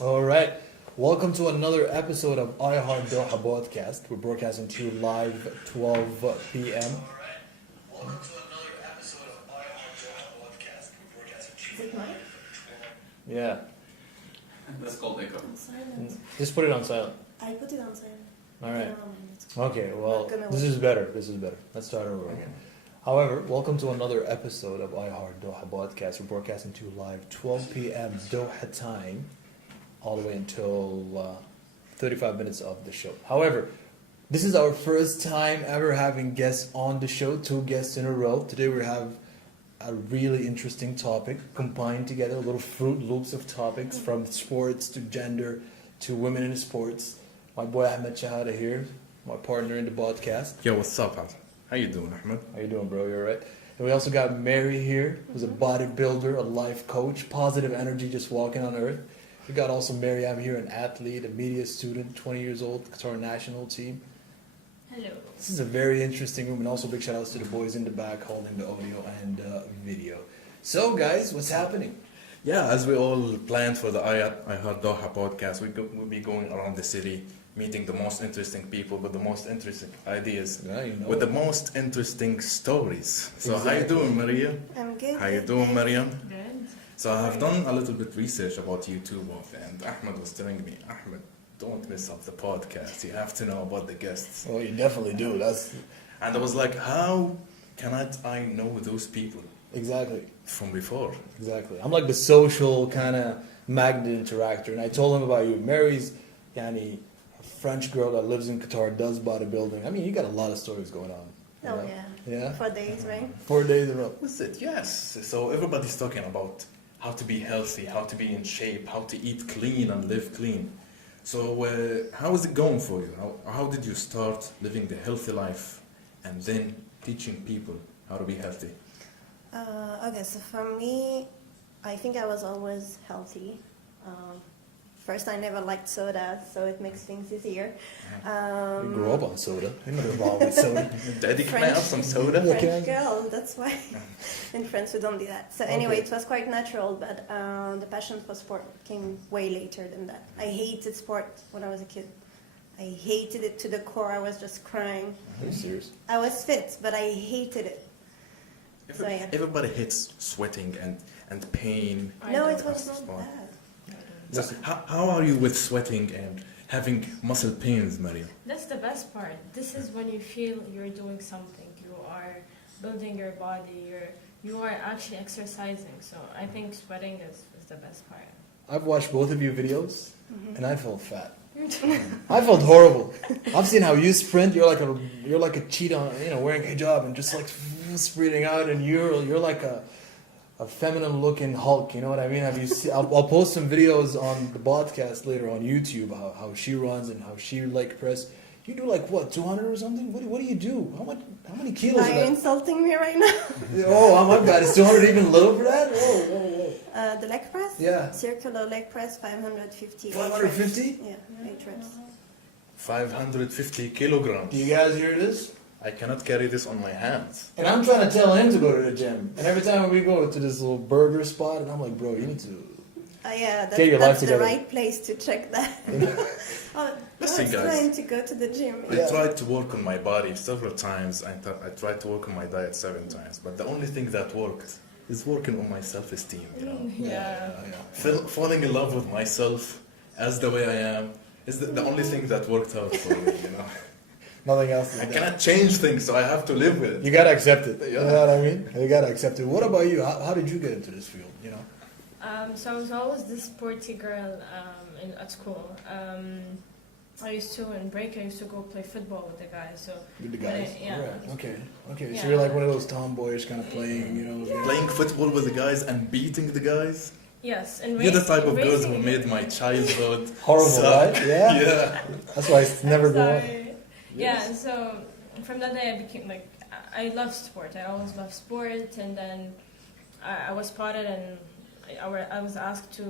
All right. Welcome to another episode of iHeart Doha podcast. We're broadcasting to you live 12 p.m. Welcome to another episode of iHeart Doha podcast. We're broadcasting to you live. Yeah. That's called echo. On silent. Just put it on silent. I put it on silent. All right. No, Okay, well, Not gonna this work. is better. This is better. Let's start over again. However, welcome to another episode of iHeart Doha podcast. We're broadcasting to you live 12 p.m. Doha time, all the way until 35 minutes of the show. However, this is our first time ever having guests on the show, 2 guests in a row. Today we have a really interesting topic combined together, little Fruit Loops of topics from sports to gender to women in sports. My boy Ahmed Shahada here, my partner in the podcast. Yo, what's up, Hassan? How you doing, Ahmed? How you doing, bro? You alright? And we also got Mary here, who's a bodybuilder, a life coach, positive energy, just walking on earth. We got also Mariam here, an athlete, a media student, 20 years old, Qatar national team. Hello. This is a very interesting room, and also big shout outs to the boys in the back holding the audio and video. So, guys, what's happening? Yeah, as we all planned for the iHeart Doha podcast, we'll be going around the city, meeting the most interesting people with the most interesting ideas, Yeah, you know. with the most interesting stories. So how you Exactly. doing, Maria? I'm good. How you doing, Mariam? Good. So I have done a little bit research about you two both, and Ahmed was telling me, Ahmed, don't miss up the podcast. You have to know about the guests. Well, you definitely do. That's And I was like, how cannot I know those people exactly. from before? Exactly. I'm like the social kind of magnet interactor. And I told him about you. Mary's yani, a French girl that lives in Qatar, does bodybuilding. I mean, you got a lot of stories going on. you Oh, know? yeah. Yeah? 4 days, right? 4 days in a row. That's it, yes. So everybody's talking about how to be healthy, how to be in shape, how to eat clean and live clean. So how is it going for you? How did you start living the healthy life and then teaching people how to be healthy? Okay, so for me, I think I was always healthy. First, I never liked soda, so it makes things easier. You grew up on soda. You never involved with soda. Daddy, can I have some soda? Yeah. French girl, that's why. In France, we don't do that. So anyway, Okay. it was quite natural, but the passion for sport came way later than that. I hated sport when I was a kid. I hated it to the core. I was just crying. Are you serious? I was fit, but I hated it. So, yeah. Everybody hates sweating and pain. No, it was That's not smart. bad. So how are you with sweating and having muscle pains, Maria? That's the best part. This is when you feel you're doing something. You are building your body. You are actually exercising. So I think sweating is the best part. I've watched both of your videos, and I felt fat. I felt horrible. I've seen how you sprint. You're like a cheetah, wearing hijab and just like sprinting out, and you're like a feminine looking Hulk. You know what I mean? Have you seen? I'll post some videos on the podcast later on YouTube. How she runs and how she leg press. You do like what, 200 or something? What do you do? How many kilos? Are you insulting me right now? Oh, my bad. Is 200 even low for that? Whoa. The leg press? Yeah. Circular leg press, 550. 550? Yeah, 8 reps. 550 kilograms. Do you guys hear this? I cannot carry this on my hands. And I'm trying to tell him to go to the gym. And every time we go to this little burger spot, and I'm like, bro, you need to. Yeah, Get your life that's the together. right place to check that. Oh, Listen, it's guys. time to go to the gym. Yeah. I tried to work on my body several times. I tried to work on my diet 7 times. But the only thing that worked is working on my self-esteem, you know. Yeah. Falling in love with myself as the way I am is the only thing that worked out for me, you know. Nothing else. I cannot change things, so I have to live with it. You gotta accept it. You know what I mean? You gotta accept it. What about you? How did you get into this field? You know? So I was always this sporty girl at school. I used to, in break, I used to go play football with the guys. So With the guys? Yeah. Alright, okay. So Yeah. you're like one of those tomboyish kind of playing, you know? Playing football with the guys and beating the guys. yes, and You're the type of girls who racing- made my childhood Horrible, suck. right? Yeah? Yeah. That's why it's never going. Sorry. Yeah, so from that day I became like, I love sport. I always loved sport, and then I was spotted, and I was asked to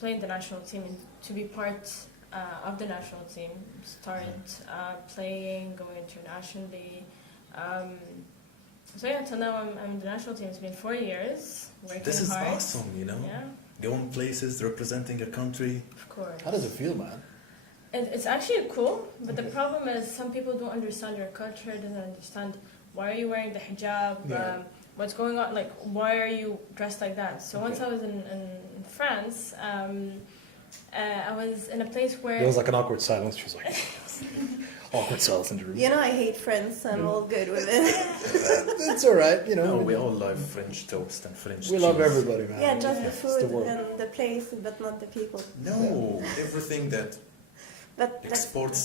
play in the national team and to be part of the national team. Started playing, going internationally. So yeah, till now I'm in the national team. It's been 4 years working This is hard. awesome, you know. Yeah. going places, representing a country. Of course. How does it feel, man? It's actually cool, but the Okay. problem is some people don't understand your culture, doesn't understand why are you wearing the hijab, Yeah. what's going on, like why are you dressed like that. So once Okay. I was in France, I was in a place where... It was like an awkward silence. She was like, awkward silence in the room. You know, I hate friends, so I'm all good with it. It's all right, you know. No, we all love French toast and French we love cheese. everybody, man. Yeah, just the It's food the world. and the place, but not the people. No, everything that But that's exports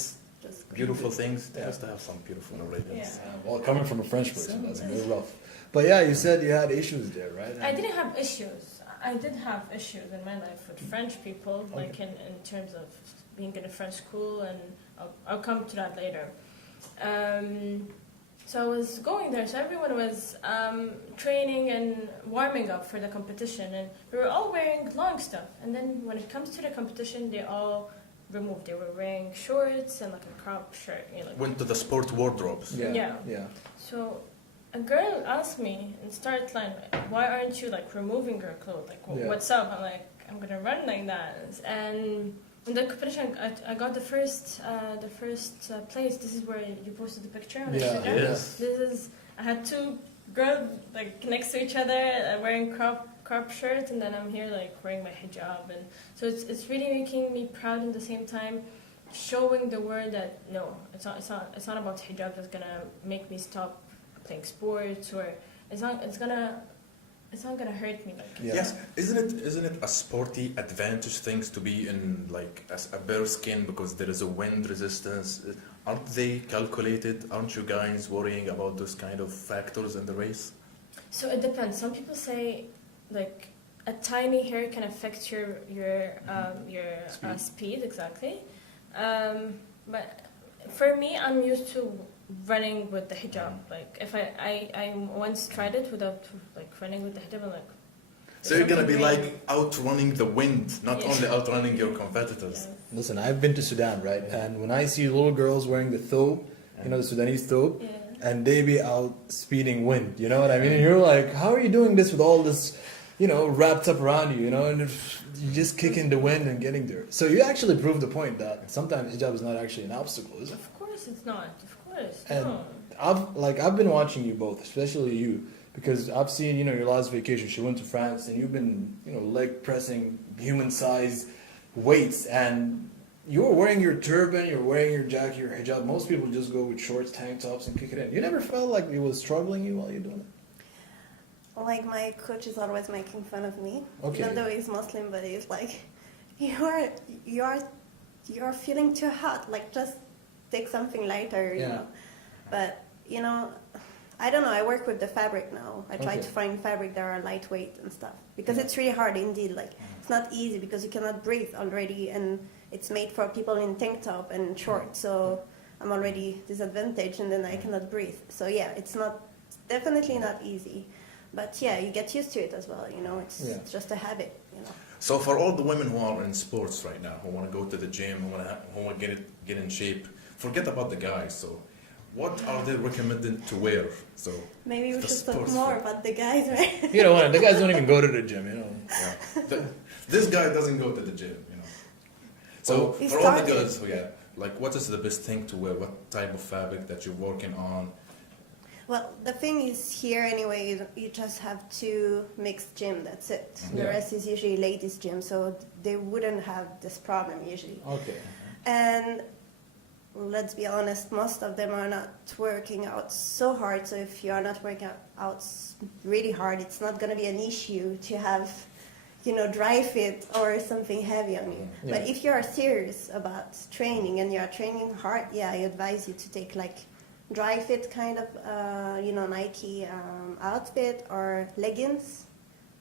just beautiful things, Yeah. has to have some beautiful ingredients. Yeah. Well, coming from a French person, that's a bit rough. But yeah, you said you had issues there, right? I didn't have issues. I did have issues in my life with French people, like in terms of being in a French school, and I'll come to that later. So I was going there, so everyone was training and warming up for the competition, and we were all wearing long stuff. And then when it comes to the competition, they all removed. They were wearing shorts and like a crop shirt. You know, Went to the sport wardrobes. Yeah. Yeah. Yeah. So a girl asked me in start line, why aren't you like removing your clothes? Like, Yeah. what's up? I'm like, I'm gonna run like that. And in the competition, I got the first place. This is where you posted the picture on Yeah. Instagram. Yes. This is, I had two girls like next to each other wearing crop shirts, and then I'm here like wearing my hijab, and so it's really making me proud at the same time, showing the world that no, it's not about hijab that's gonna make me stop playing sports, or it's not gonna hurt me. Like Yeah. Yes, isn't it a sporty advantage things to be in like as a bare skin because there is a wind resistance? Aren't they calculated? Aren't you guys worrying about those kind of factors in the race? So it depends. Some people say like a tiny hair can affect your speed exactly, but for me, I'm used to running with the hijab. Like if I once tried it without like running with the hijab, I'm like. So you're gonna be something like outrunning the wind, not Yeah. only outrunning your competitors. Yeah. Listen, I've been to Sudan, right? And when I see little girls wearing the thobe, you know, the Sudanese thobe, Yeah. and they be out speeding wind, you know what I mean? And you're like, how are you doing this with all this, you know, wrapped up around you, you know, and you just kicking the wind and getting there. So you actually proved the point that sometimes hijab is not actually an obstacle, is it? Of course it's not. Of course. And No. I've been watching you both, especially you, because I've seen, you know, your last vacation, she went to France, and you've been, you know, leg pressing human-sized weights, and you were wearing your turban, you're wearing your jacket, your hijab. Most people just go with shorts, tank tops, and kick it in. You never felt like it was troubling you while you're doing it? like my coach is always making fun of me, Okay. even though he's Muslim, but he's like, you're feeling too hot. Like just take something lighter, you Yeah. know. But you know, I don't know. I work with the fabric now. I try Okay. to find fabric that are lightweight and stuff because Yeah. it's really hard indeed. Like it's not easy because you cannot breathe already, and it's made for people in tank top and shorts. So I'm already disadvantaged, and then I cannot breathe. So yeah, it's definitely not easy. But yeah, you get used to it as well. You know, it's just a habit. You know. So for all the women who are in sports right now, who want to go to the gym, who want to get in shape, forget about the guys. So what are they recommended to wear? So Maybe we the should talk sports more wear. about the guys, right? You know what? The guys don't even go to the gym, you know. Yeah. This guy doesn't go to the gym, you know. So He for all the started. girls, like what is the best thing to wear? What type of fabric that you're working on? Well, the thing is here anyway, you just have to mix gym, that's it. The Yeah. rest is usually ladies' gym, so they wouldn't have this problem usually. Okay. And let's be honest, most of them are not working out so hard, so if you are not working out really hard, it's not going to be an issue to have, you know, dry fit or something heavy on you. Yeah. But if you are serious about training and you are training hard, yeah, I advise you to take like dry fit kind of, you know, Nike outfit or leggings,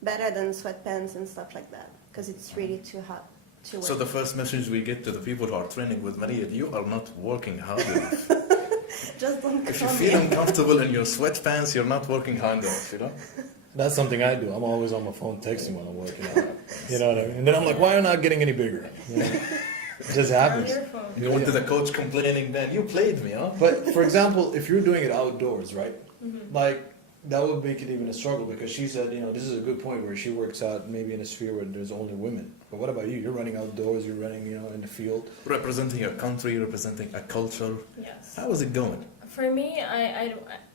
better than sweatpants and stuff like that, because it's really too hot to wear. So the first message we get to the people who are training with Maria, you are not working hard enough. Just don't If you come feel here. uncomfortable in your sweatpants, you're not working hard enough, you know? That's something I do. I'm always on my phone texting when I'm working out. You know what I mean? And then I'm like, why am I not getting any bigger? You know? It just On happens. your phone. You went to the coach complaining, man, you played me, huh? But for example, if you're doing it outdoors, right? Mhm. Like that would make it even a struggle because she said, this is a good point where she works out maybe in a sphere where there's only women. But what about you? You're running outdoors, you're running, in the field. Representing a country, representing a culture. Yes. How is it going? For me,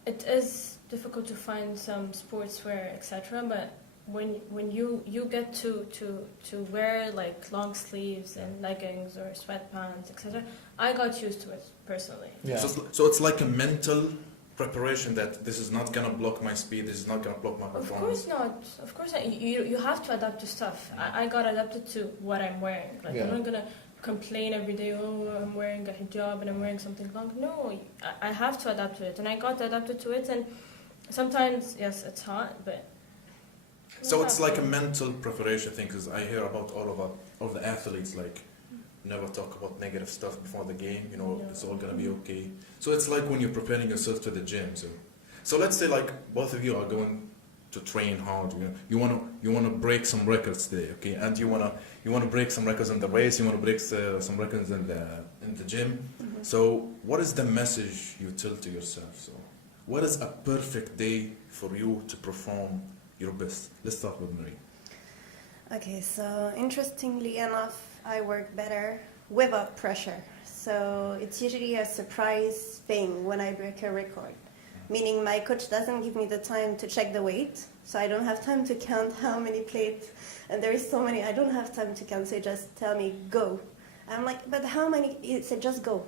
it is difficult to find some sportswear, etc. But when you get to wear like long sleeves and leggings or sweatpants, etc., I got used to it personally. Yeah. So it's like a mental preparation that this is not gonna block my speed, this is not gonna block my Of performance. course not. Of course not. You have to adapt to stuff. I got adapted to what I'm wearing. Like I'm not gonna complain every day. Oh, I'm wearing a hijab and I'm wearing something long. No, I have to adapt to it, and I got adapted to it. And sometimes, yes, it's hot, but. So it's like a mental preparation thing, because I hear about all the athletes like never talk about negative stuff before the game. It's all gonna be okay. So it's like when you're preparing yourself to the gym. So let's say like both of you are going to train hard. You wanna break some records today, okay? And you wanna break some records in the race. You wanna break some records in the gym. Mm-hmm. So what is the message you tell to yourself? So what is a perfect day for you to perform your best? Let's start with Marie. Okay, so interestingly enough, I work better without pressure. So it's usually a surprise thing when I break a record. Meaning my coach doesn't give me the time to check the weight, so I don't have time to count how many plates, and there is so many, I don't have time to count, so he just tell me, go. I'm like, but how many? He said, just go.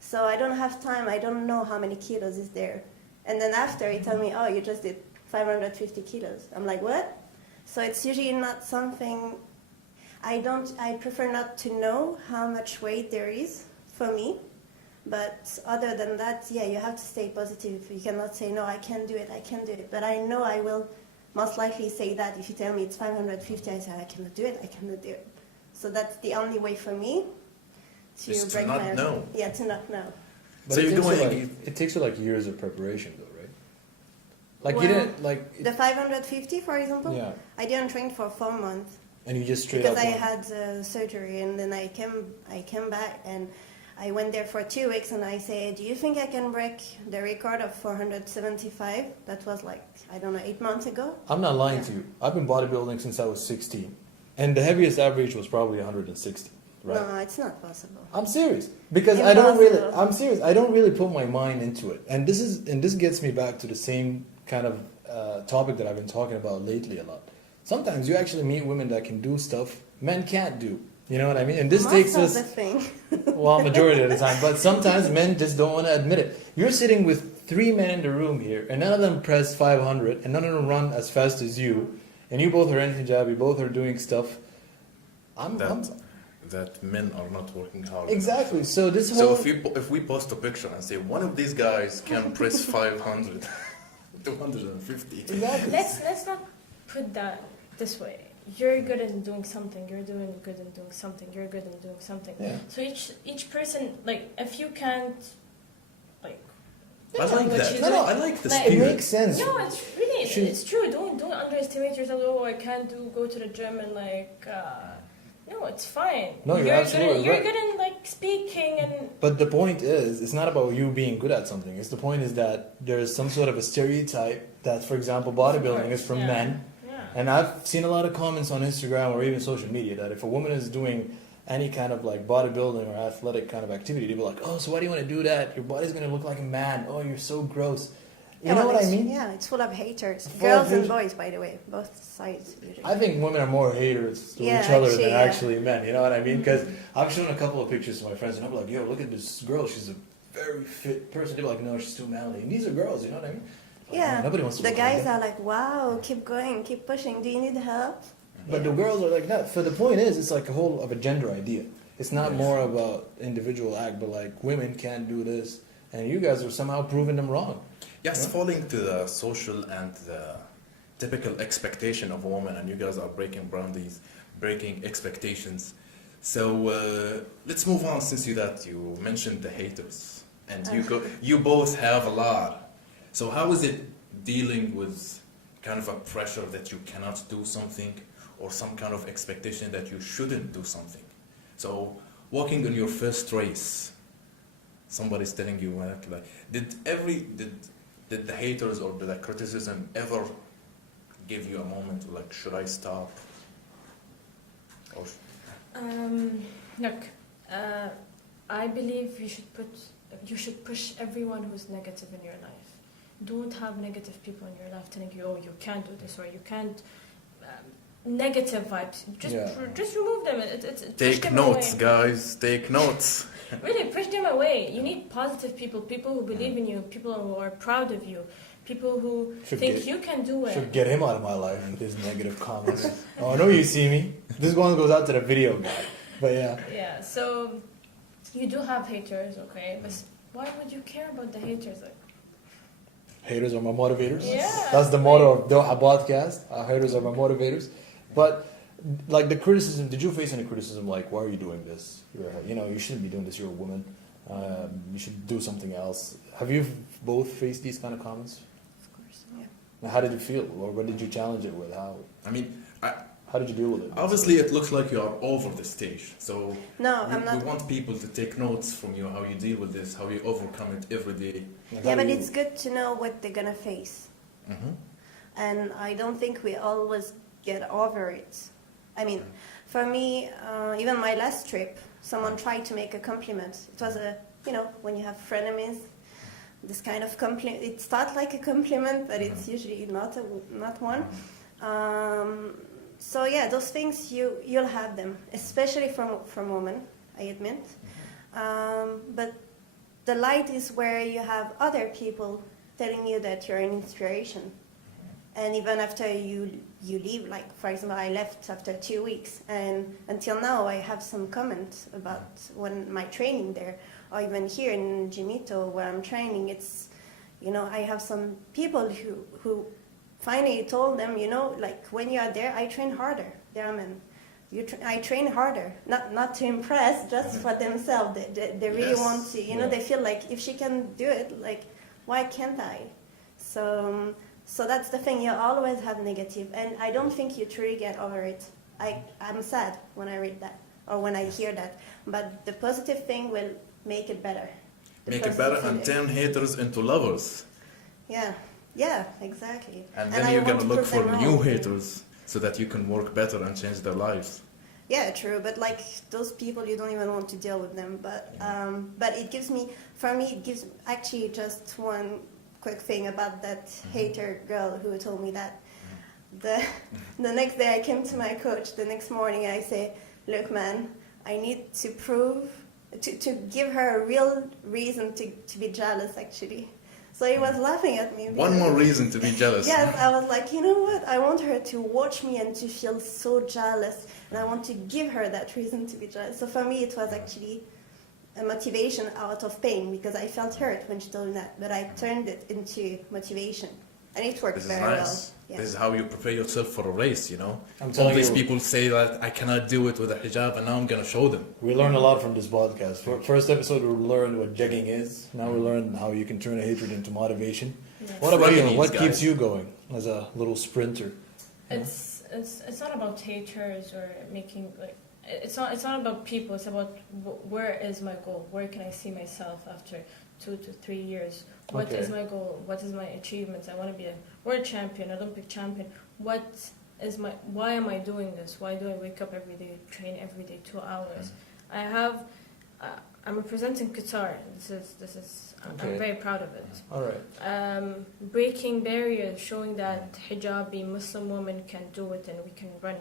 So I don't have time, I don't know how many kilos is there. And then after, he tell me, oh, you just did 550 kilos. I'm like, what? So it's usually not something, I prefer not to know how much weight there is for me. But other than that, yeah, you have to stay positive. You cannot say, no, I can't do it. But I know I will most likely say that. If you tell me it's 550, I say, I cannot do it. So that's the only way for me to Is to break not my... know. Yeah, to not know. But So it you're takes going... it takes you like years of preparation though, right? Like Well, you didn't like... The 550, for example, yeah. I didn't train for 4 months. And you just straight Because up... I had surgery, and then I came back, and I went there for 2 weeks, and I said, do you think I can break the record of 475? That was like, I don't know, 8 months ago. I'm not lying Yeah. to you. I've been bodybuilding since I was 16. And the heaviest average was probably 160, right? No, it's not possible. I'm serious. Because Impossible. I'm serious. I don't really put my mind into it. And this gets me back to the same kind of topic that I've been talking about lately a lot. Sometimes you actually meet women that can do stuff men can't do. You know what I mean? And this Most takes of us... the thing. Well, majority of the time. But sometimes men just don't want to admit it. You're sitting with 3 men in the room here, and none of them press 500, and none of them run as fast as you, and you both are in hijab, you both are doing stuff. That men are not working hard. Exactly. So this So whole... if we post a picture and say one of these guys can press 500, 250. Exactly. Let's not put that this way. You're good in doing something. You're doing good in doing something. You're good in doing something. Yeah. So each person, like, if you can't, like, I like what that. you No, do- I like the like, It spirit. makes sense. no, it's really Should- it's true. Don't underestimate yourself. Oh, I can't go to the gym and like. No, it's fine. No, you're absolutely You're right. good in like speaking and. But the point is, it's not about you being good at something. It's the point is that there's some sort of a stereotype that, for example, bodybuilding is for Yeah. men. Yeah. And I've seen a lot of comments on Instagram or even social media that if a woman is doing any kind of like bodybuilding or athletic kind of activity, they'll be like, oh, so why do you want to do that? Your body's going to look like a man. Oh, you're so gross. You know what I mean? Yeah, it's full of haters. Full of Girls and haters. boys, by the way. Both sides, usually. I think women are more haters to Yeah, each other actually, than yeah. actually men. You know what I mean? Because I've shown a couple of pictures to my friends and I'm like, yo, look at this girl. She's a very fit person. They're like, no, she's too manly. And these are girls, you know what I mean? Like, Yeah. oh, nobody wants to The look like guys that. are like, wow, keep going, keep pushing. Do you need help? But the girls are like that. So the point is, it's like a whole of a gender idea. It's not more about individual act, but like women can't do this. And you guys are somehow proving them wrong. Yes, Yeah. falling to the social and the typical expectation of a woman, and you guys are breaking boundaries, breaking expectations. So let's move on. Since you mentioned the haters, and you both have a lot. So how is it dealing with kind of a pressure that you cannot do something, or some kind of expectation that you shouldn't do something? So walking on your first race, somebody's telling you like did did the haters or the criticism ever give you a moment like, should I stop? Or Look, I believe you should push everyone who's negative in your life. Don't have negative people in your life telling you, oh, you can't do this or you can't. Negative vibes. Just remove them. take notes, guys. Take notes. Really, push them away. You need positive people who believe in you, people who are proud of you, people who think you can do it. Should get him out of my life with his negative comments. Oh, I know you see me. This one goes out to the video guy. But yeah. Yeah, so you do have haters, okay? But why would you care about the haters? Like, haters are my motivators. Yeah. That's the motto of Doha podcast. Haters are my motivators. But like the criticism, did you face any criticism like, why are you doing this? You shouldn't be doing this. You're a woman. You should do something else. Have you both faced these kind of comments? Of course, yeah. Now, how did you feel? Or what did you challenge it with? How did you deal with it? Obviously, it looks like you are over the stage. So No, I'm not. we want people to take notes from you, how you deal with this, how you overcome it every day. Yeah, but it's good to know what they're gonna face. Mm-hmm. And I don't think we always get over it. I mean, for me, even my last trip, someone tried to make a compliment. It was when you have frenemies, this kind of compliment, it starts like a compliment, but it's usually not one. So yeah, those things you'll have them, especially from women, I admit. But the light is where you have other people telling you that you're an inspiration. And even after you leave, like for example, I left after 2 weeks, and until now I have some comments about when my training there, or even here in Jimito where I'm training. It's, I have some people who finally told them, like when you are there, I train harder. They're men. I train harder, not to impress, just for themselves. They really want to, they feel like if she can do it, like why can't I? So that's the thing. You always have negative, and I don't think you truly get over it. I'm sad when I read that or when I hear that, but the positive thing will make it better. Make it better and turn haters into lovers. Yeah, exactly. And then you're going to look for new haters so that you can work better and change their lives. Yeah, true. But like those people, you don't even want to deal with them. But it gives me actually just one quick thing about that hater girl who told me that. The next day I came to my coach the next morning and I say, look man, I need to prove, to give her a real reason to be jealous actually. So he was laughing at me. One more reason to be jealous. Yes, I was like, you know what? I want her to watch me and to feel so jealous. And I want to give her that reason to be jealous. So for me, it was actually a motivation out of pain because I felt hurt when she told me that. But I turned it into motivation. And it worked very well. Yeah. This is how you prepare yourself for a race, I'm telling All these you, people say that I cannot do it with a hijab, and now I'm going to show them. we learned a lot from this podcast. First episode, we learned what jegging is. Now we learned how you can turn a hatred into motivation. Yeah. What about you? Running What needs, keeps guys. you going as a little sprinter? It's not about haters or making like it's not about people. It's about where is my goal? Where can I see myself after 2 to 3 years? What Okay. is my goal? What is my achievements? I want to be a world champion, Olympic champion. Why am I doing this? Why do I wake up every day, train every day 2 hours? I'm representing Qatar. I'm Okay. very proud of it. All right. Breaking barriers, showing that hijabi Muslim women can do it, and we can run.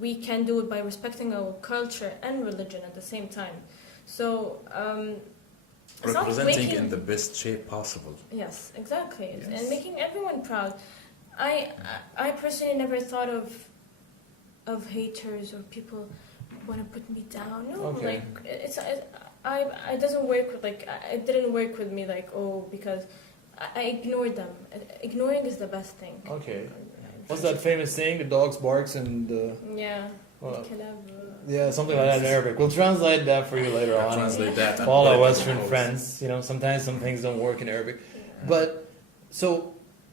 We can do it by respecting our culture and religion at the same time. So it's not Representing making- in the best shape possible. Yes, exactly, Yes. and making everyone proud. I personally never thought of haters or people want to put me down. No, Okay. like it doesn't work with it didn't work with me because I ignored them. Ignoring is the best thing. Okay. What's that famous saying? The dogs barks and Yeah. well, Kalab, yeah, something like that in Arabic. We'll translate that for you later I'll on. translate that. and All put our it in Western the post. friends, sometimes some things don't work in Arabic. But so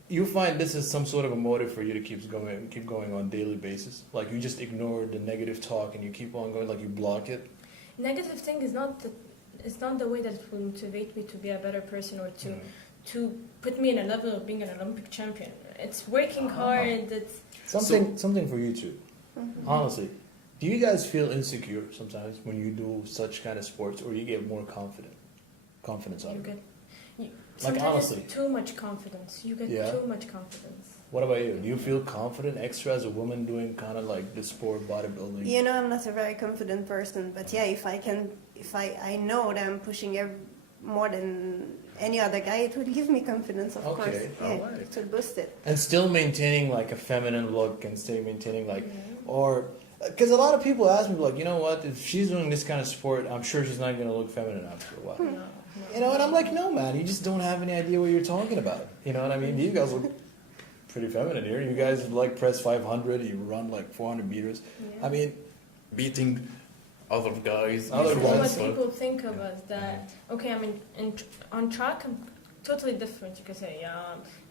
you find this is some sort of a motive for you to keep going on a daily basis. Like you just ignore the negative talk and you keep on going, like you block it. Negative thing is not the way that it will motivate me to be a better person or to put me in a level of being an Olympic champion. It's working hard. It's Something for you too. Honestly, do you guys feel insecure sometimes when you do such kind of sports, or you get more confidence out you of it? get you, Like, sometimes honestly. it's too much confidence. You get Yeah. too much confidence. What about you? Do you feel confident extra as a woman doing kind of like the sport bodybuilding? You know, I'm not a very confident person, but yeah, if I know that I'm pushing more than any other guy, it would give me confidence, of course. Okay, Yeah, alright. it would boost it. And still maintaining like a feminine look and still maintaining like, or, because a lot of people ask me like, you know what, if she's doing this kind of sport, I'm sure she's not going to look feminine after a while. No, You know, and I'm like, no, man, you just don't have any idea what you're talking about. You know what I mean? You guys look pretty feminine here. You guys like press 500, you run like 400 meters. Yeah. I mean, Beating other guys. Other This is guys. what people think of us. That okay, I mean, on track, I'm totally different. You could say,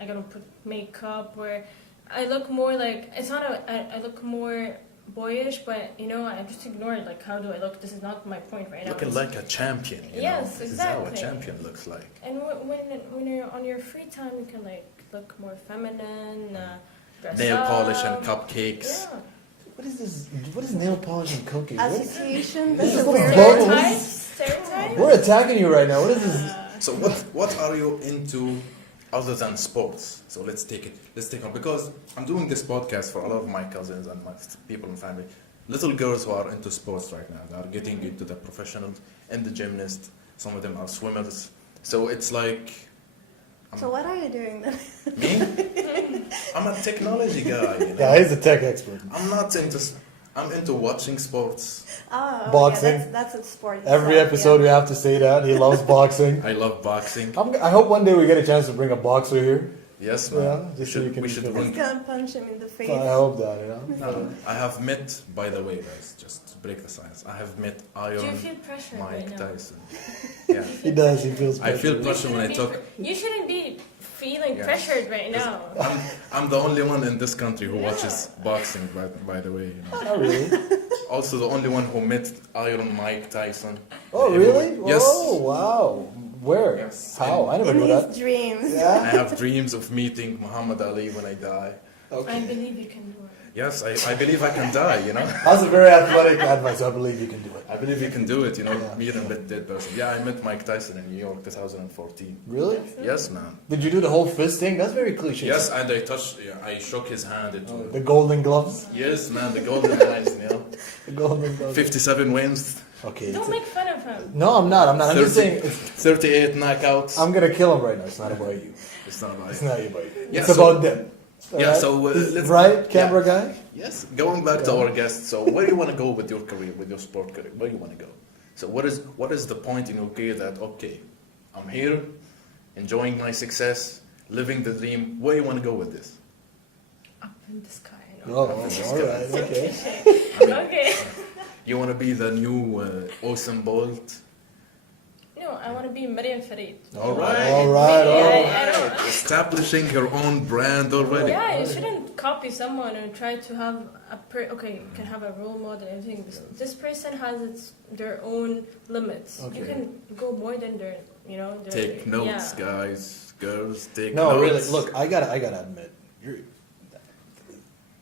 I gotta put makeup, or I look more like it's not I look more boyish, but you know, I just ignore it. Like, how do I look? This is not my point right now. Looking like a champion. You Yes, know? This is how a exactly. champion looks like. And when you're on your free time, you can like look more feminine, dress Nail up. polish and cupcakes. Yeah. what is this? What is nail polish and cookies? What is, Association, This that's is a what weird bubbles. word. Stereotype. we're attacking you right now. What is this? So what are you into other than sports? So let's take on, because I'm doing this podcast for a lot of my cousins and my people in family, little girls who are into sports right now. They are getting into the professionals and the gymnasts. Some of them are swimmers. So it's like So what are you doing then? me. I'm a technology guy. You know? Yeah, he's a tech expert. I'm not into. I'm into watching sports. Oh, Boxing. Yeah, that's a sport. Every itself, episode yeah. we have to say that. He loves boxing. I love boxing. I hope one day we get a chance to bring a boxer here. Yes, man. Yeah, just so you can we should feel bring. He's gonna punch him in the face. I hope that, you know. No, I have met, by the way, guys, just to break the science, I have met Do you Iron feel pressure Mike right now? Tyson. Yeah. He does. He feels. I feel pressure. pressure when I talk. You shouldn't be feeling Yeah. pressured right now. I'm the only one in this country who Yeah. watches boxing, by the way. You know. Not really. Also, the only one who met Iron Mike Tyson. Oh, really? Yes. Oh, wow. Where? Yes. How? I never In knew his that. dreams. I Yeah. have dreams of meeting Muhammad Ali when I die. I believe you can do it. Yes, I believe I can die, you know. That's a very athletic advice. I believe you can do it. I believe you can do it, you know, Yeah. meet a dead person. Yeah, I met Mike Tyson in New York 2014. Really? Yes, man. Did you do the whole fist thing? That's very cliche. Yes, and I shook his hand. It Oh, the golden gloves. Yes, man, the golden eyes, you know. The golden gloves. 57 wins, Okay. Don't make fun of him. No, I'm not. I'm just 30. saying. It's, 38 knockouts. I'm gonna kill him right now. It's not about you. It's not about It's it. not about you. Yeah, it's so- about them. Yeah, Alright? so let's... Right, camera guy. Yes, going back to Yeah. our guest. So where do you want to go with your career, with your sport career? Where do you want to go? So what is the point in your career that, okay, I'm here, enjoying my success, living the dream. Where do you want to go with this? Up in the sky. Oh, No. all right. Okay. I mean, Okay. you want to be the new Usain Bolt? No, I want to be Mariam Farid. All right. All right. Yeah, All I right. don't- Establishing your own brand already. Yeah, you shouldn't copy someone and try to have okay, you can have a role model and everything. This person has their own limits. Okay. You can go more than their, their, Take notes, yeah. guys, girls. Take No, notes. really. Look, I gotta admit,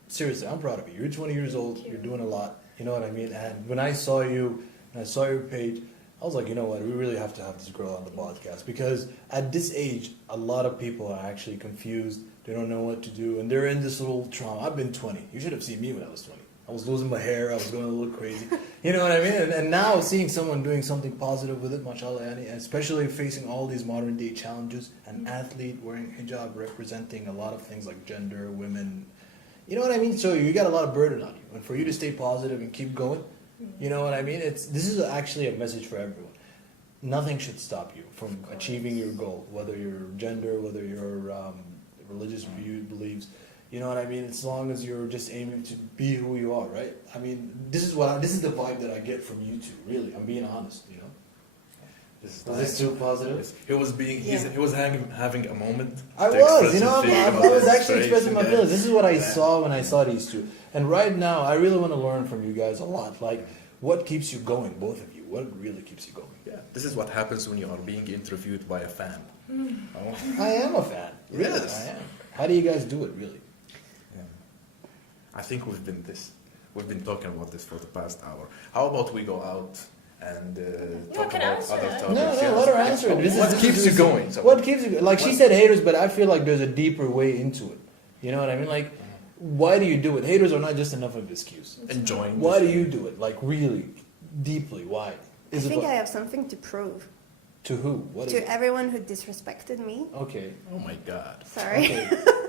seriously, I'm proud of you. You're 20 years old. Thank you. You're doing a lot. You know what I mean? And when I saw you, and I saw your page, I was like, you know what? We really have to have this girl on the podcast because at this age, a lot of people are actually confused. They don't know what to do, and they're in this little trauma. I've been 20. You should have seen me when I was 20. I was losing my hair. I was going a little crazy. You know what I mean? And now seeing someone doing something positive with it, mashallah, and especially facing all these modern day challenges, an athlete wearing hijab representing a lot of things like gender, women. You know what I mean? So you got a lot of burden on you. And for you to stay positive and keep going, you know what I mean? This is actually a message for everyone. Nothing should stop you from achieving your goal, whether your gender, whether your religious beliefs. You know what I mean? As long as you're just aiming to be who you are, right? I mean, this is the vibe that I get from you two. Really, I'm being honest. You know, This is was this too positive? Yes. He was being. Yeah. He was having a moment. I to was, express you know, his I feelings, was his actually expressing my inspiration, feelings. This is what I Yeah. saw when I saw these two. And right now, I really want to learn from you guys a lot. Like, what keeps you going, both of you? What really keeps you going? Yeah, this is what happens when you are being interviewed by a fan. Oh. I am a fan. Really, Yes. I am. How do you guys do it, really? Yeah. I think we've been talking about this for the past hour. How about we go out and talk can about answer other that. topics? No, let her answer it. What keeps you going? So- What keeps you like she What- said haters, but I feel like there's a deeper way into it. You know what I mean? Like, why do you do it? Haters are not just enough of an excuse. Enjoying. Why the do you thing. do it? Like, really, deeply, why? I think I have something to prove To who? What is to it? everyone who disrespected me. Okay. Oh my God. Sorry. Okay.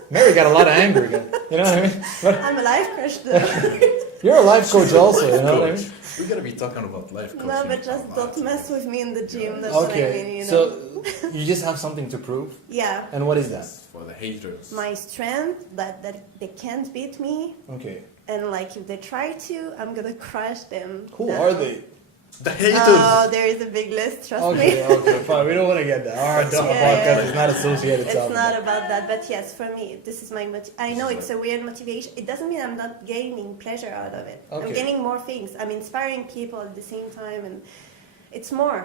Mary got a lot of anger again. You know what I mean? But I'm a life coach though. you're a life coach also, you know what I Coach. mean? We're gonna be talking about life coaching. No, but just a lot. don't mess with me in the gym. That's Okay. what I mean, you know. So you just have something to prove? Yeah. And what is that? Yes, for the haters. My strength, that they can't beat me. Okay. And like if they try to, I'm gonna crush them. Who No. are they? The haters. Oh, there is a big list, trust Okay, me. okay, fine. We don't want to get that. Our Doha Yeah, podcast yeah. is not associated It's with not that. about that, but yes, for me, this is my I know it's a weird motivation. It doesn't mean I'm not gaining pleasure out of it. I'm Okay. gaining more things. I'm inspiring people at the same time, and it's more.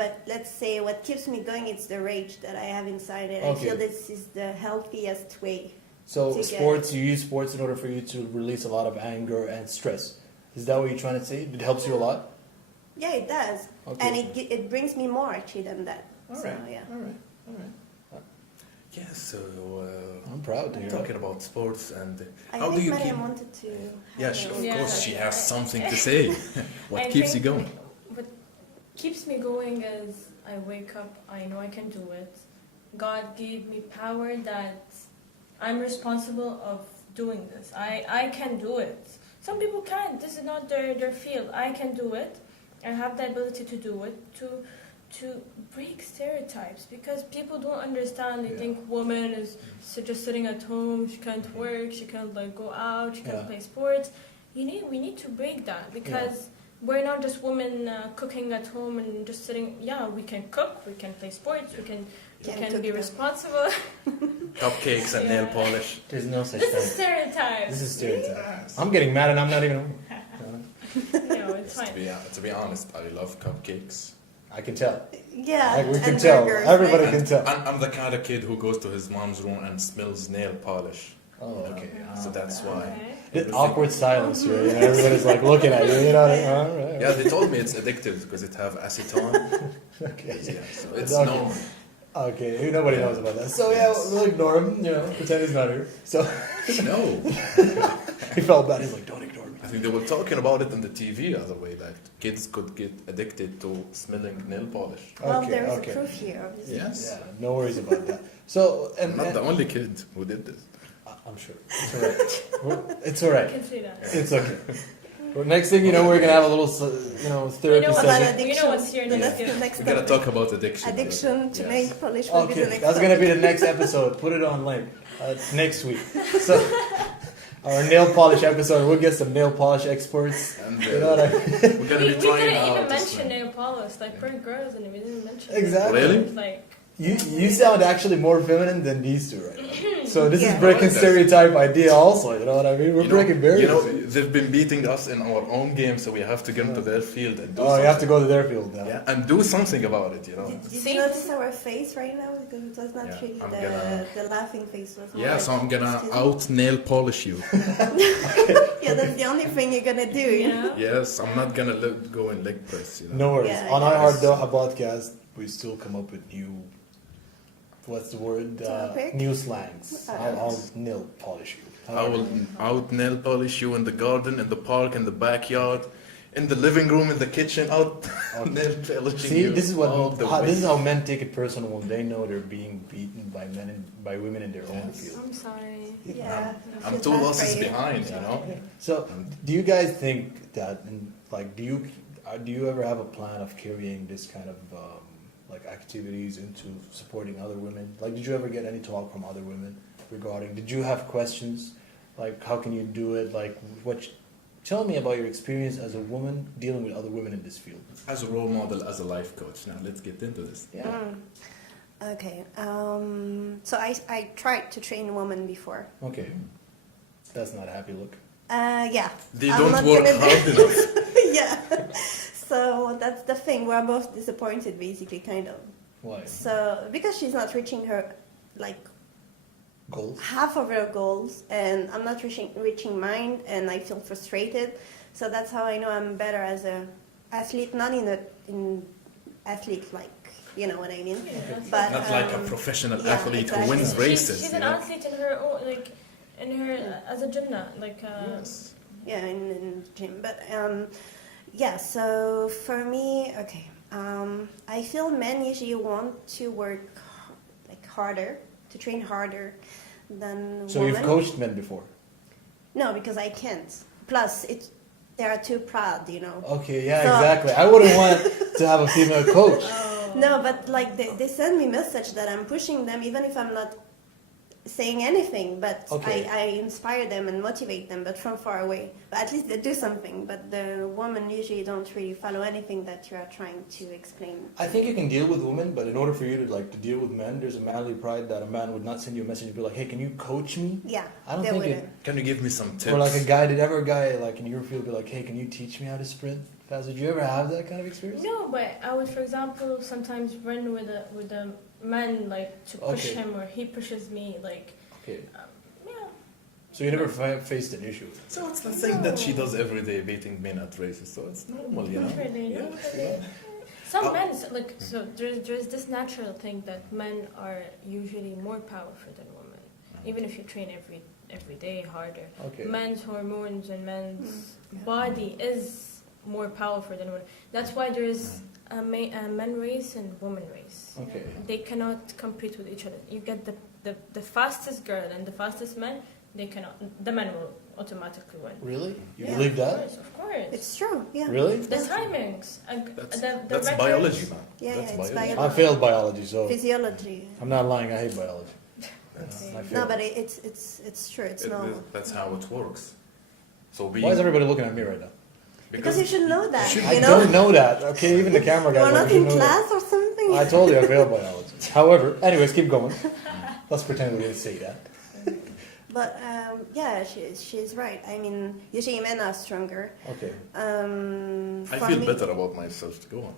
But let's say what keeps me going is the rage that I have inside it. I Okay. feel this is the healthiest way. So to get- sports, you use sports in order for you to release a lot of anger and stress. Is that what you're trying to say? It helps you a lot? Yeah, it does, Okay. and it brings me more actually than that. All So right. yeah. All right. All right. Yeah, so I'm proud to hear talking that. about sports and I how do think you Mariam keep? wanted to. Yeah, have she, her of own- Yeah. course she has something to say. What I keeps you think going? What keeps me going is I wake up, I know I can do it. God gave me power that I'm responsible of doing this. I can do it. Some people can't. This is not their field. I can do it. I have the ability to do it, to break stereotypes, because people don't understand. They Yeah. think woman is just sitting at home, she can't work, she can't like go out, she can't Yeah. play sports. We need to break that, because we're not just women cooking at home and just sitting. Yeah, we can cook, we can play sports, we can cook be them. responsible. Cupcakes and Yeah. nail polish. There's no such This is thing. stereotypes. This is stereotype. I'm getting mad and I'm not even. No, it's fine. To be honest, I love cupcakes. I can tell. Yeah, Like, we can and tell. burgers, Everybody right? can tell. I'm the kind of kid who goes to his mom's room and smells nail polish. Oh, okay. So that's why. Okay. The awkward silence here. You know, everybody's like looking at you. You know what I mean? All right. Yeah, they told me it's addictive because it have acetone. Okay. Yeah, so it's Okay. known. Okay. Nobody knows about that. So yeah, we'll ignore him. You know, pretend he's not here. So No, he felt bad. He's like, don't ignore me. I think they were talking about it on the TV other way that kids could get addicted to smelling nail polish. Well, Okay, there is okay. a proof here, obviously. Yes, Yeah, no worries about that. So I'm not the only kid who did this. I'm sure it's alright. It's alright. I can see that. It's okay. Well, next thing you know, we're gonna have a little, therapy what, About session. addiction. You know what's here So next that's year. the next We're gonna topic. talk about addiction. Addiction to Yes. nail polish will be the Okay, next that's gonna be topic. the next episode. Put it on like next week. So our nail polish episode. We'll get some nail polish experts. And You know what I mean? we're gonna We be trying didn't out. even this mention thing. nail polish, like for girls, and we didn't mention it. Exactly. Really? Like, You sound actually more feminine than these two right now. So this is Yeah. breaking Yes. stereotype idea also. You know what I mean? We're breaking barriers. You know, they've been beating us in our own game, so we have to get into their field and do Oh, something. you have to go to their field now. Yeah, and do something about it, you know. Did See? you notice our face right now? Because it was not Yeah, really I'm the, gonna- the laughing face. Was more Yeah, like, so I'm gonna excuse me? out nail polish you. Yeah, that's the only thing you're gonna do. you You know? know? Yes, I'm not gonna go in leg press, you know. No worries. Yeah, On I iHeart guess. Doha podcast, we still come up with new. What's the word? Topic? New slangs. I'll nail polish you. I will out nail polish you in the garden, in the park, in the backyard, in the living room, in the kitchen, out nail polishing See, you. this is all what the how, way. this is how men take it personal when they know they're being beaten by men and by women in their own Yes. field. I'm sorry. Yeah. I I'm feel two bad losses for you. behind, you know. So, do you guys think that, and like, do you ever have a plan of carrying this kind of like activities into supporting other women? Like, did you ever get any talk from other women regarding? Did you have questions? Like, how can you do it? Like, what? Tell me about your experience as a woman dealing with other women in this field. As a role model, as a life coach. Now let's get into this. Yeah. Okay. So I tried to train women before. Okay. That's not a happy look. Yeah. They I'm don't not work gonna do- hard enough. Yeah. So that's the thing. We're both disappointed, basically, kind of. Why? So because she's not reaching her, like, Goals? half of her goals, and I'm not reaching mine, and I feel frustrated. So that's how I know I'm better as a athlete, not in athlete, like, you know what I mean. Yeah, But Not like a professional yeah, athlete exactly. who wins races. She's you an know? athlete in her own, like, in her as a gymnast, like. Yes. Yeah, in gym. But yeah, so for me, okay, I feel men usually want to work like harder, to train harder than So women. you've coached men before? No, because I can't. Plus, they are too proud, you know. Okay, yeah, So- exactly. I wouldn't want to have a female coach. No, but like they send me message that I'm pushing them, even if I'm not saying anything, but Okay. I inspire them and motivate them, but from far away. But at least they do something. But the women usually don't really follow anything that you are trying to explain. I think you can deal with women, but in order for you to deal with men, there's a manly pride that a man would not send you a message and be like, "Hey, can you coach me?" Yeah, I don't they think it- wouldn't. Can you give me some tips? Or like a guy, did ever a guy like in your field be like, "Hey, can you teach me how to sprint fast?" Did you ever have that kind of experience? No, but I would, for example, sometimes run with a man, like, to push Okay. him, or he pushes me, like. Okay. Yeah. So you never faced an issue. So it's the thing that she does every day, beating men at races. So it's normal, you know. Not really, no. Yeah. Some Oh. men, like, so there's this natural thing that men are usually more powerful than women, even if you train every day harder. Okay. Men's hormones and men's body is more powerful than women. That's why there is a men race and woman race. Okay. They cannot compete with each other. You get the fastest girl and the fastest man, they cannot. The men will automatically win. Really? You Yeah, believe Of that? course, of course. It's true. Yeah. Really? The timings. That's, the that's records. biology, man. Yeah, That's yeah, it's biology. I failed biology, so Physiology. I'm not lying. I hate biology. That's, I No, failed. but it's true. It's normal. that's how it works. So being, Why is everybody looking at me right now? Because you should know that. should- I You know. don't know that. Okay, even the camera You guys. are like, not you in know that. class or something. I told you I failed biology. However, anyways, keep going. Let's pretend we didn't say that. But yeah, she's right. I mean, usually men are stronger. Okay. I For feel me- better about myself. Go on.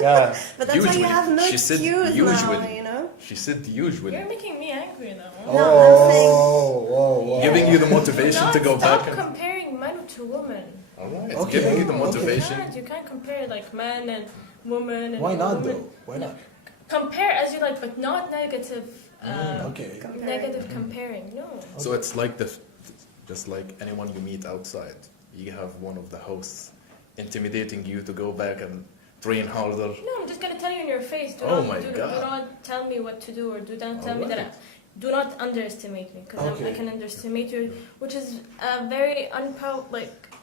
Yeah. But that's why you have no She said excuse usually. now, you know. She said usually. You're making me angry now. No, I'm saying- whoa. Giving you the motivation Not to go stop back and... comparing men to women. Alright, Okay, giving you the okay. motivation. You can't compare like men and women. And Why not women. though? Why not? Compare as you like, but not negative. Okay. Negative comparing. No. So it's like just like anyone you meet outside. You have one of the hosts intimidating you to go back and train harder. No, I'm just gonna tell you in your face. Do Oh not, my do, God. do not tell me what to do, or do not tell me that. Alright. Do not underestimate me, because Okay. I can underestimate you, which is a very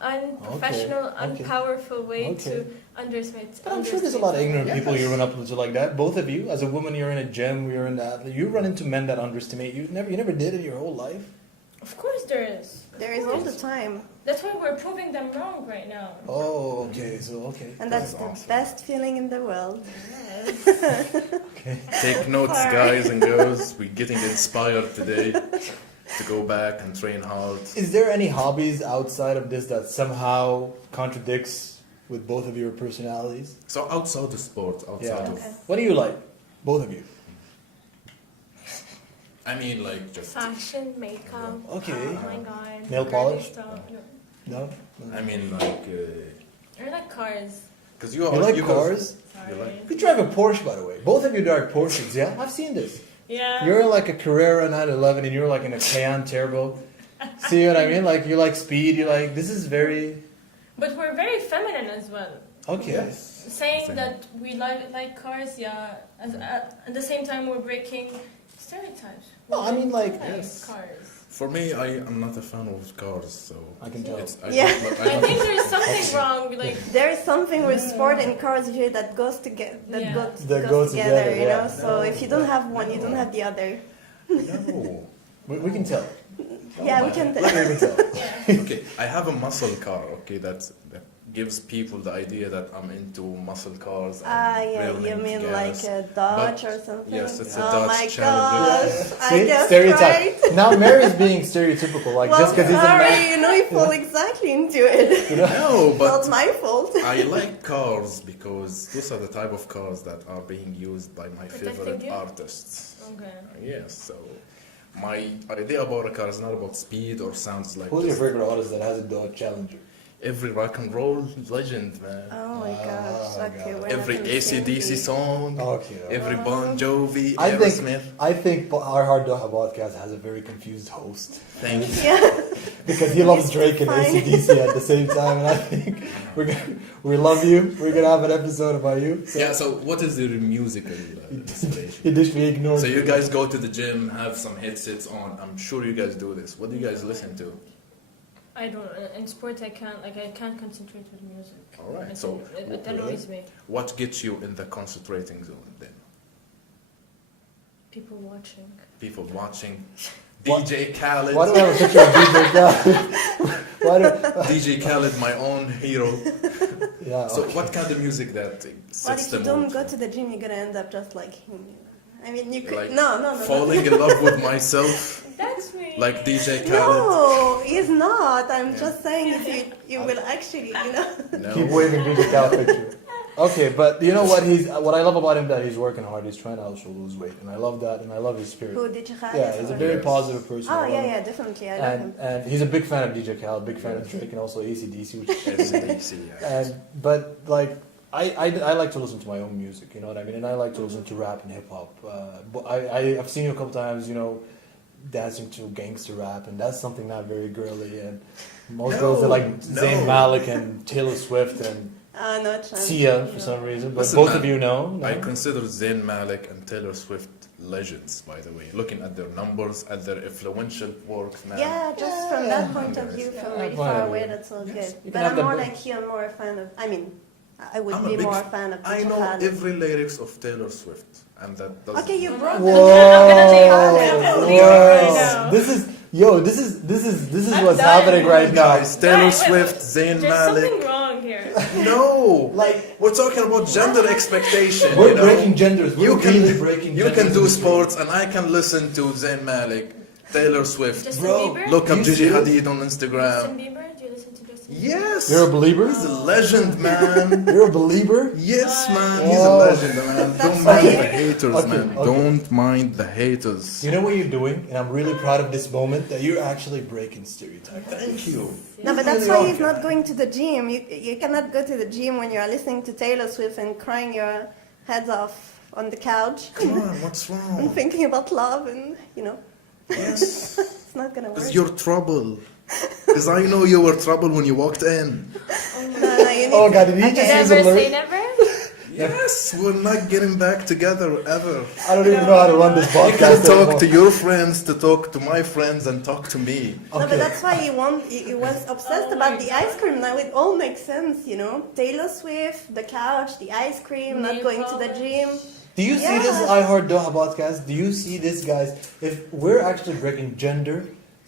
unprofessional, Okay. unpowerful way Okay. to underestimate. But I'm sure there's a lot of ignorant people Yes. you run up to like that. Both of you, as a woman, you're in a gym, you're in that. You run into men that underestimate you. You never did in your whole life. Of course, there is. There is all the time, That's why we're proving them wrong right now. Oh, okay. So okay. and that's That's the awesome. best feeling in the world. Yes. Okay. Take notes, guys and girls. We're getting inspired today to go back and train hard. Is there any hobbies outside of this that somehow contradicts with both of your personalities? So outside the sport, outside Yeah. of... Okay. What do you like? Both of you. I mean, like, just... Fashion, makeup. Okay. Oh my god. Nail girly polish? stuff. No. I mean, like... I like cars. Because you You are... like you cars? Sorry. You like- You drive a Porsche, by the way. Both of you drive Porsches. Yeah, I've seen this. Yeah. You're in like a Carrera 911, and you're like in a Cayenne Turbo. See what I mean? Like you like speed. You like this is very But we're very feminine as well. okay. Yes. Saying Same. that we like cars, yeah. At the same time, we're breaking stereotypes. No, I mean, like- Yes. cars. For me, I am not a fan of cars, so... I can tell. It's, I Yeah. don't- I think there's something wrong. Like, There is something with sport and cars here that goes together. Yeah. That goes together, you know. yeah. So if you don't have one, you don't have the other. No. We can tell. Yeah, we can. We can tell. yeah. Okay, I have a muscle car, okay, that gives people the idea that I'm into muscle cars. Ah, and yeah, you burning mean gas. like a Dodge But- or something? yes, it's a oh Dodge my Challenger. gosh, I See? guess Stereotype. right. Now Mary's being stereotypical, like Well, just because he's a sorry, man. you know, you fall exactly into it. You know? No, Not but my fault. I like cars because those are the type of cars that are being used by my Protecting favorite you? artists. Okay. Yes, so my idea about a car is not about speed or sounds like Who's your just favorite artist that has a Dodge Challenger? every rock and roll legend, man. Oh my Oh, gosh, okay. God. we're Every not in the same AC/DC league. song, Okay. every Bon Jovi, I think Aerosmith. I think iHeart Doha podcast has a very confused host Thank you. Yeah. because he loves Drake and Fine. AC/DC at the same time, and I think we love you. We're gonna have an episode about you. So Yeah, so what is your musical inspiration? he just we ignored. So you guys go to the gym, have some headsets on. I'm sure you guys do this. What do you guys listen to? I don't. In sports, I can't concentrate with music. All right, It- so it annoys me. what gets you in the concentrating zone then? People watching. People watching. What? DJ Khaled. Why do I have a picture of DJ Khaled? Why do? DJ Khaled, my own hero. Yeah. So okay. what kind of music that But sets if the you don't mood? go to the gym, you're gonna end up just like him. I mean, you could. Like no. falling in love with myself, That's me. like DJ Khaled. No, he's not. I'm Yeah. just saying if you will actually, No. Keep waving DJ Khaled picture. Okay, but you know what I love about him that he's working hard. He's trying to also lose weight, and I love that, and I love his spirit. Who did you have? Yeah, he's a very Yes. positive person. Oh I love yeah, him. yeah, definitely. I love him. And he's a big fan of DJ Khaled, big fan of Drake, and also AC/DC. Which AC/DC, yeah. but like I like to listen to my own music, you know what I mean, and I like to listen to rap and hip hop. But I've seen you a couple times, you know, dancing to gangster rap, and that's something not very girly. And most No, girls are like no. Zayn Malik and Taylor Swift and No chance. Sia for some reason. But Listen, both man, of you know. I No? consider Zayn Malik and Taylor Swift legends, by the way. Looking at their numbers, at their influential work, man. Yeah, just from Yeah. that point of view, from Yeah, really point far of away, view. that's all Yes. good. You can But have I'm the more book. like you, I'm more a fan of. I mean, I would I'm a be big more f- a fan of. I DJ know Khaled. every lyrics of Taylor Swift, and that doesn't. Okay, you brought. Whoa! This is I'm what's done. happening right now. Guys, Taylor Wait, Swift, Zayn There's Malik. something wrong here. No, Like we're talking about gender expectation. we're you know? breaking genders. We're You can really breaking. You genders can do in this sports, and I can listen to Zayn Malik, Taylor Swift. Justin Bro, Bieber? Look up You Gigi serious? Hadid on Justin Instagram. Bieber? Do you listen to Justin Bieber? Yes, You're a believer. he's a legend, man. You're a believer. Yes, man, he's a Oh. legend, man. That's Don't why mind you- the haters, Okay, man. okay. Don't mind the haters. You know what you're doing, and I'm really proud of this moment that you're actually breaking stereotypes. Thank you. No, but that's Really why wrong. he's not going to the gym. You cannot go to the gym when you are listening to Taylor Swift and crying your heads off on the couch Come on, what's and wrong? thinking about love, and you know, Yes, it's not gonna work. it's your trouble. Because I know you were trouble when you walked in. No, you need Oh to- God, did he Okay. just use a Never word? say never? Yes, we're not getting back together ever. I don't even know how to run this You podcast. can talk anymore. to your friends, to talk to my friends, and talk to me. No, but that's why he was obsessed Oh about my the God. ice cream. Now it all makes sense, you know. Taylor Swift, the couch, the ice cream, not Nail going to the polish. gym. Do you see this Yeah. iHeart Doha podcast? Do you see this, guys? If we're actually breaking gender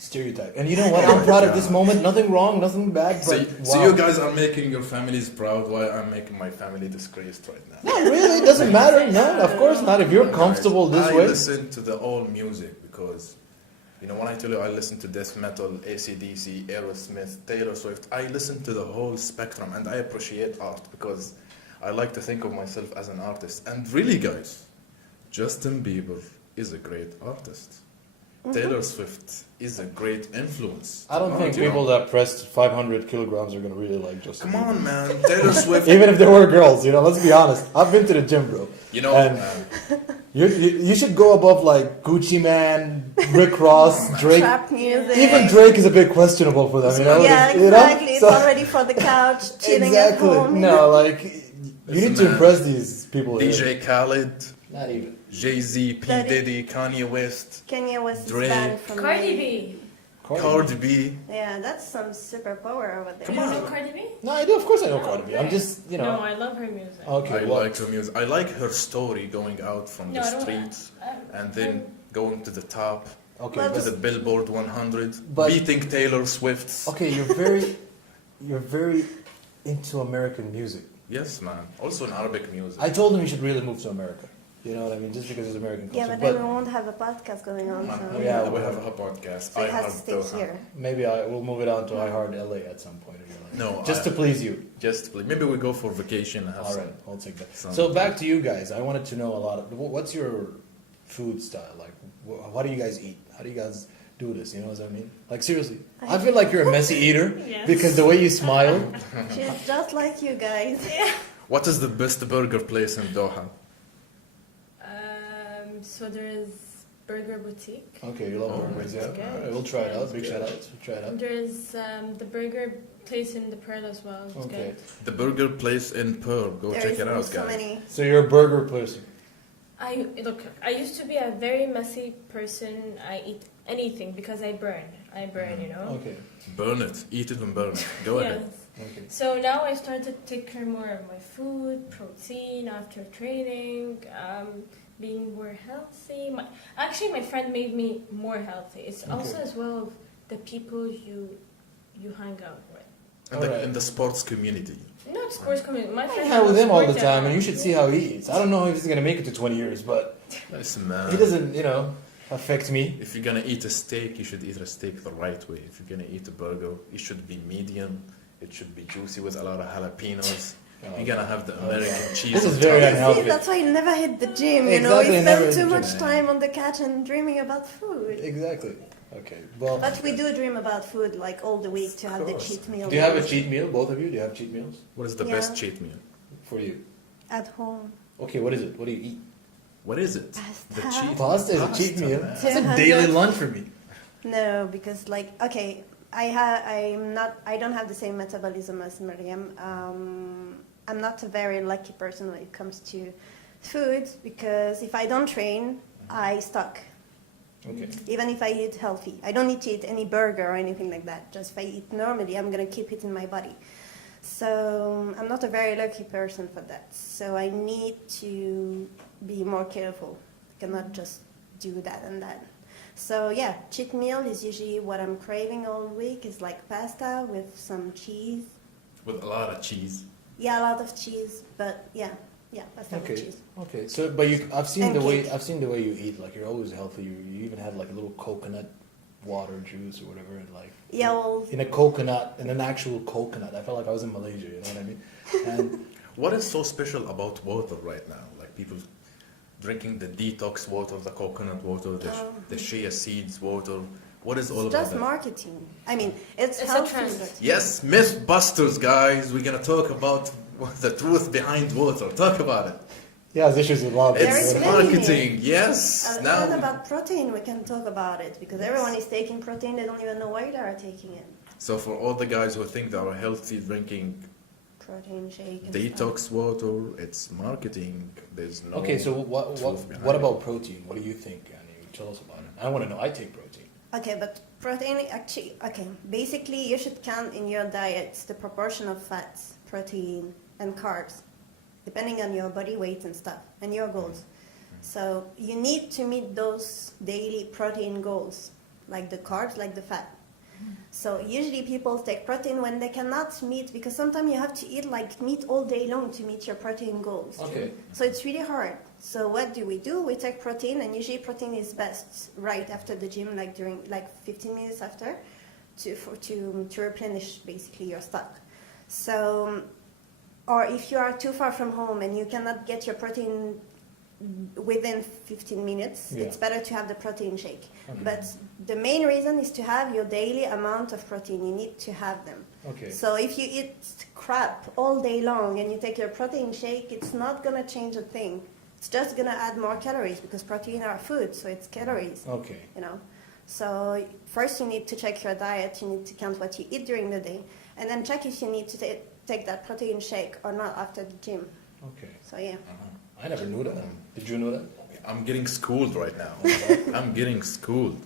stereotype, and you know what? I'm proud of this moment. Nothing wrong, nothing bad. So, But so wow. you guys are making your families proud while I'm making my family disgraced right now. No, really, it doesn't matter. No, of course not. If you're comfortable this I way. listen to the old music because, you know, when I tell you I listen to death metal, AC/DC, Aerosmith, Taylor Swift, I listen to the whole spectrum, and I appreciate art because I like to think of myself as an artist. And really, guys, Justin Bieber is a great artist. Taylor Swift is a great influence. I don't think you know. people that pressed 500 kilograms are gonna really like Justin. Come on, Bieber. man. Taylor Swift. Even if they were girls, you know. Let's be honest. I've been to the gym, bro. You know, And- You should go above like Gucci Man, Rick Ross, Drake. Trap music. Even Drake is a bit questionable for them, you know. Yeah, You know? exactly. It's So- already for the couch, chilling at exactly. home. you No, know. like you Listen, need to man. impress these people. here. DJ Khaled, Not even. Jay-Z, P. Daddy. Diddy, Kanye West, Kanye West is Drake. banned from Cardi the- B. Cardi B. Yeah, that's some superpower over there. Do you know Cardi B? No, I do. Of course, I know Cardi B. I'm just, you No, know. I love her music. Okay. I well, like her music. I like her story going out from No, the I don't- streets I- and then going to the top, Okay. Well, to But, the Billboard 100, But- beating Taylor Swift. okay, you're very into American music. Yes, man. Also in Arabic music. I told him he should really move to America. You know what I mean? Just because it's American culture. Yeah, but then we won't have a podcast going on. Man, So, Yeah, we have a podcast. so it has to stay Doha. here. maybe I will move it on to iHeart LA at some point. If you like. No, Just to please you. Just maybe we go for vacation. And have All some- right, I'll take that. some- So back to you guys. I wanted to know a lot of what's your food style like. What do you guys eat? How do you guys do this? You know what I mean? Like seriously, I feel like you're a messy eater Yes. because the way you smile. She's just like you guys. What is the best burger place in Doha? So there is Burger Boutique. Okay, you love Oh, burgers, yeah. that's good. All right, we'll try it out. Big That's shout good. out. We'll try it out. There's the burger place in the Pearl as well. It's Okay, good. The burger place in Pearl. Go There check is it out, so guys. many. so you're a burger person. I used to be a very messy person. I eat anything because I burn. You know. Okay, Burn it. Eat it and burn it. Go ahead. Yes. okay. So now I started to take care more of my food, protein after training, being more healthy. Actually, my friend made me more healthy. It's also Okay. as well the people you hang out with. Alright. In the sports community. Not sports community. My I friend hang out with him all the sports time, and you should see how he eats. I don't know if he's gonna make it to 20 years, but Listen, man. he doesn't, affect me. If you're gonna eat a steak, you should eat a steak the right way. If you're gonna eat a burger, it should be medium. It should be juicy with a lot of jalapenos. You're gonna have the American cheese. This is on very top. See, unhealthy. that's why you never hit the gym, you Exactly, know. You never spend hit too the much gym. time on the couch and dreaming about food. Exactly. Okay. Well, But we do dream about food like all the week to have the course. cheat meal. do you have a cheat meal? Both of you? Do you have cheat meals What is the Yeah. best cheat meal? for you? At home? Okay. What is it? What do you eat? What is it? Pasta. The cheat. Pasta is a cheat Pasta, meal. man. It's a daily lunch for me. No, because I don't have the same metabolism as Mariam. I'm not a very lucky person when it comes to food because if I don't train, I stuck. Okay. Even if I eat healthy, I don't need to eat any burger or anything like that. Just if I eat normally, I'm gonna keep it in my body. So I'm not a very lucky person for that. So I need to be more careful. I cannot just do that and that. So yeah, cheat meal is usually what I'm craving all week. Is like pasta with some cheese. With a lot of cheese. Yeah, a lot of cheese, but yeah, pasta with Okay. cheese. Okay. So, but I've seen And the way cake. I've seen the way you eat. Like you're always healthy. You even have like a little coconut water juice or whatever, and like Yeah, well, in a coconut, in an actual coconut. I felt like I was in Malaysia. You know what I mean? And What is so special about water right now? Like people drinking the detox water, the coconut water, the chia seeds water. What is all it's about just that? marketing. I mean, it's It's a healthy. trend. but- Yes, Mythbusters, guys. We're gonna talk about the truth behind water. Talk about it. yeah, there's issues with a lot of There It's is things. many. marketing. Yes. What Now. about protein? We can talk about it because everyone is taking protein. They don't even know why they are taking it. So for all the guys who think they are healthy drinking Protein shake. And detox water, it's marketing. There's no. Okay, so truth behind what it. about protein? What do you think? Tell us about it. I want to know. I take protein. stuff. Okay, but protein actually. Okay, basically you should count in your diet the proportion of fats, protein, and carbs, depending on your body weight and stuff and your goals. So you need to meet those daily protein goals, like the carbs, like the fat. So usually people take protein when they cannot meet because sometimes you have to eat like meat all day long to meet your protein goals. Okay. So it's really hard. So what do? We take protein, and usually protein is best right after the gym, like during 15 minutes after, to replenish basically your stock. So, or if you are too far from home and you cannot get your protein within 15 minutes, Yeah. it's better to have the protein shake. Okay. But the main reason is to have your daily amount of protein. You need to have them. Okay. So if you eat crap all day long and you take your protein shake, it's not gonna change a thing. It's just gonna add more calories because protein are food, so it's calories. Okay. You know. So first you need to check your diet. You need to count what you eat during the day, and then check if you need to take that protein shake or not after the gym. Okay. So yeah. I never knew that. Did you know that? I'm getting schooled right now. I'm getting schooled.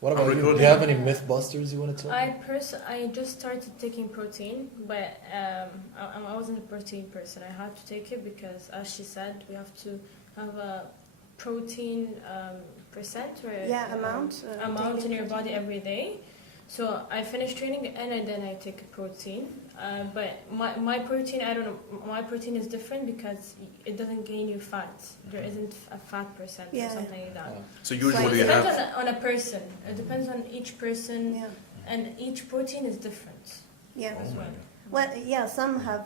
What I'm about you? Do recording. you have any Mythbusters you want to tell? I just started taking protein, but I wasn't a protein person. I had to take it because, as she said, we have to have a protein percent or Amount. amount in your body every day. So I finish training and then I take a protein. But my protein, I don't know. My protein is different because it doesn't gain you fat. There isn't a fat percent or something like that. So So usually it you depends have. on a person. It depends on each person, Yeah. and each protein is different Yeah. as Oh my well. God. Well, yeah, some have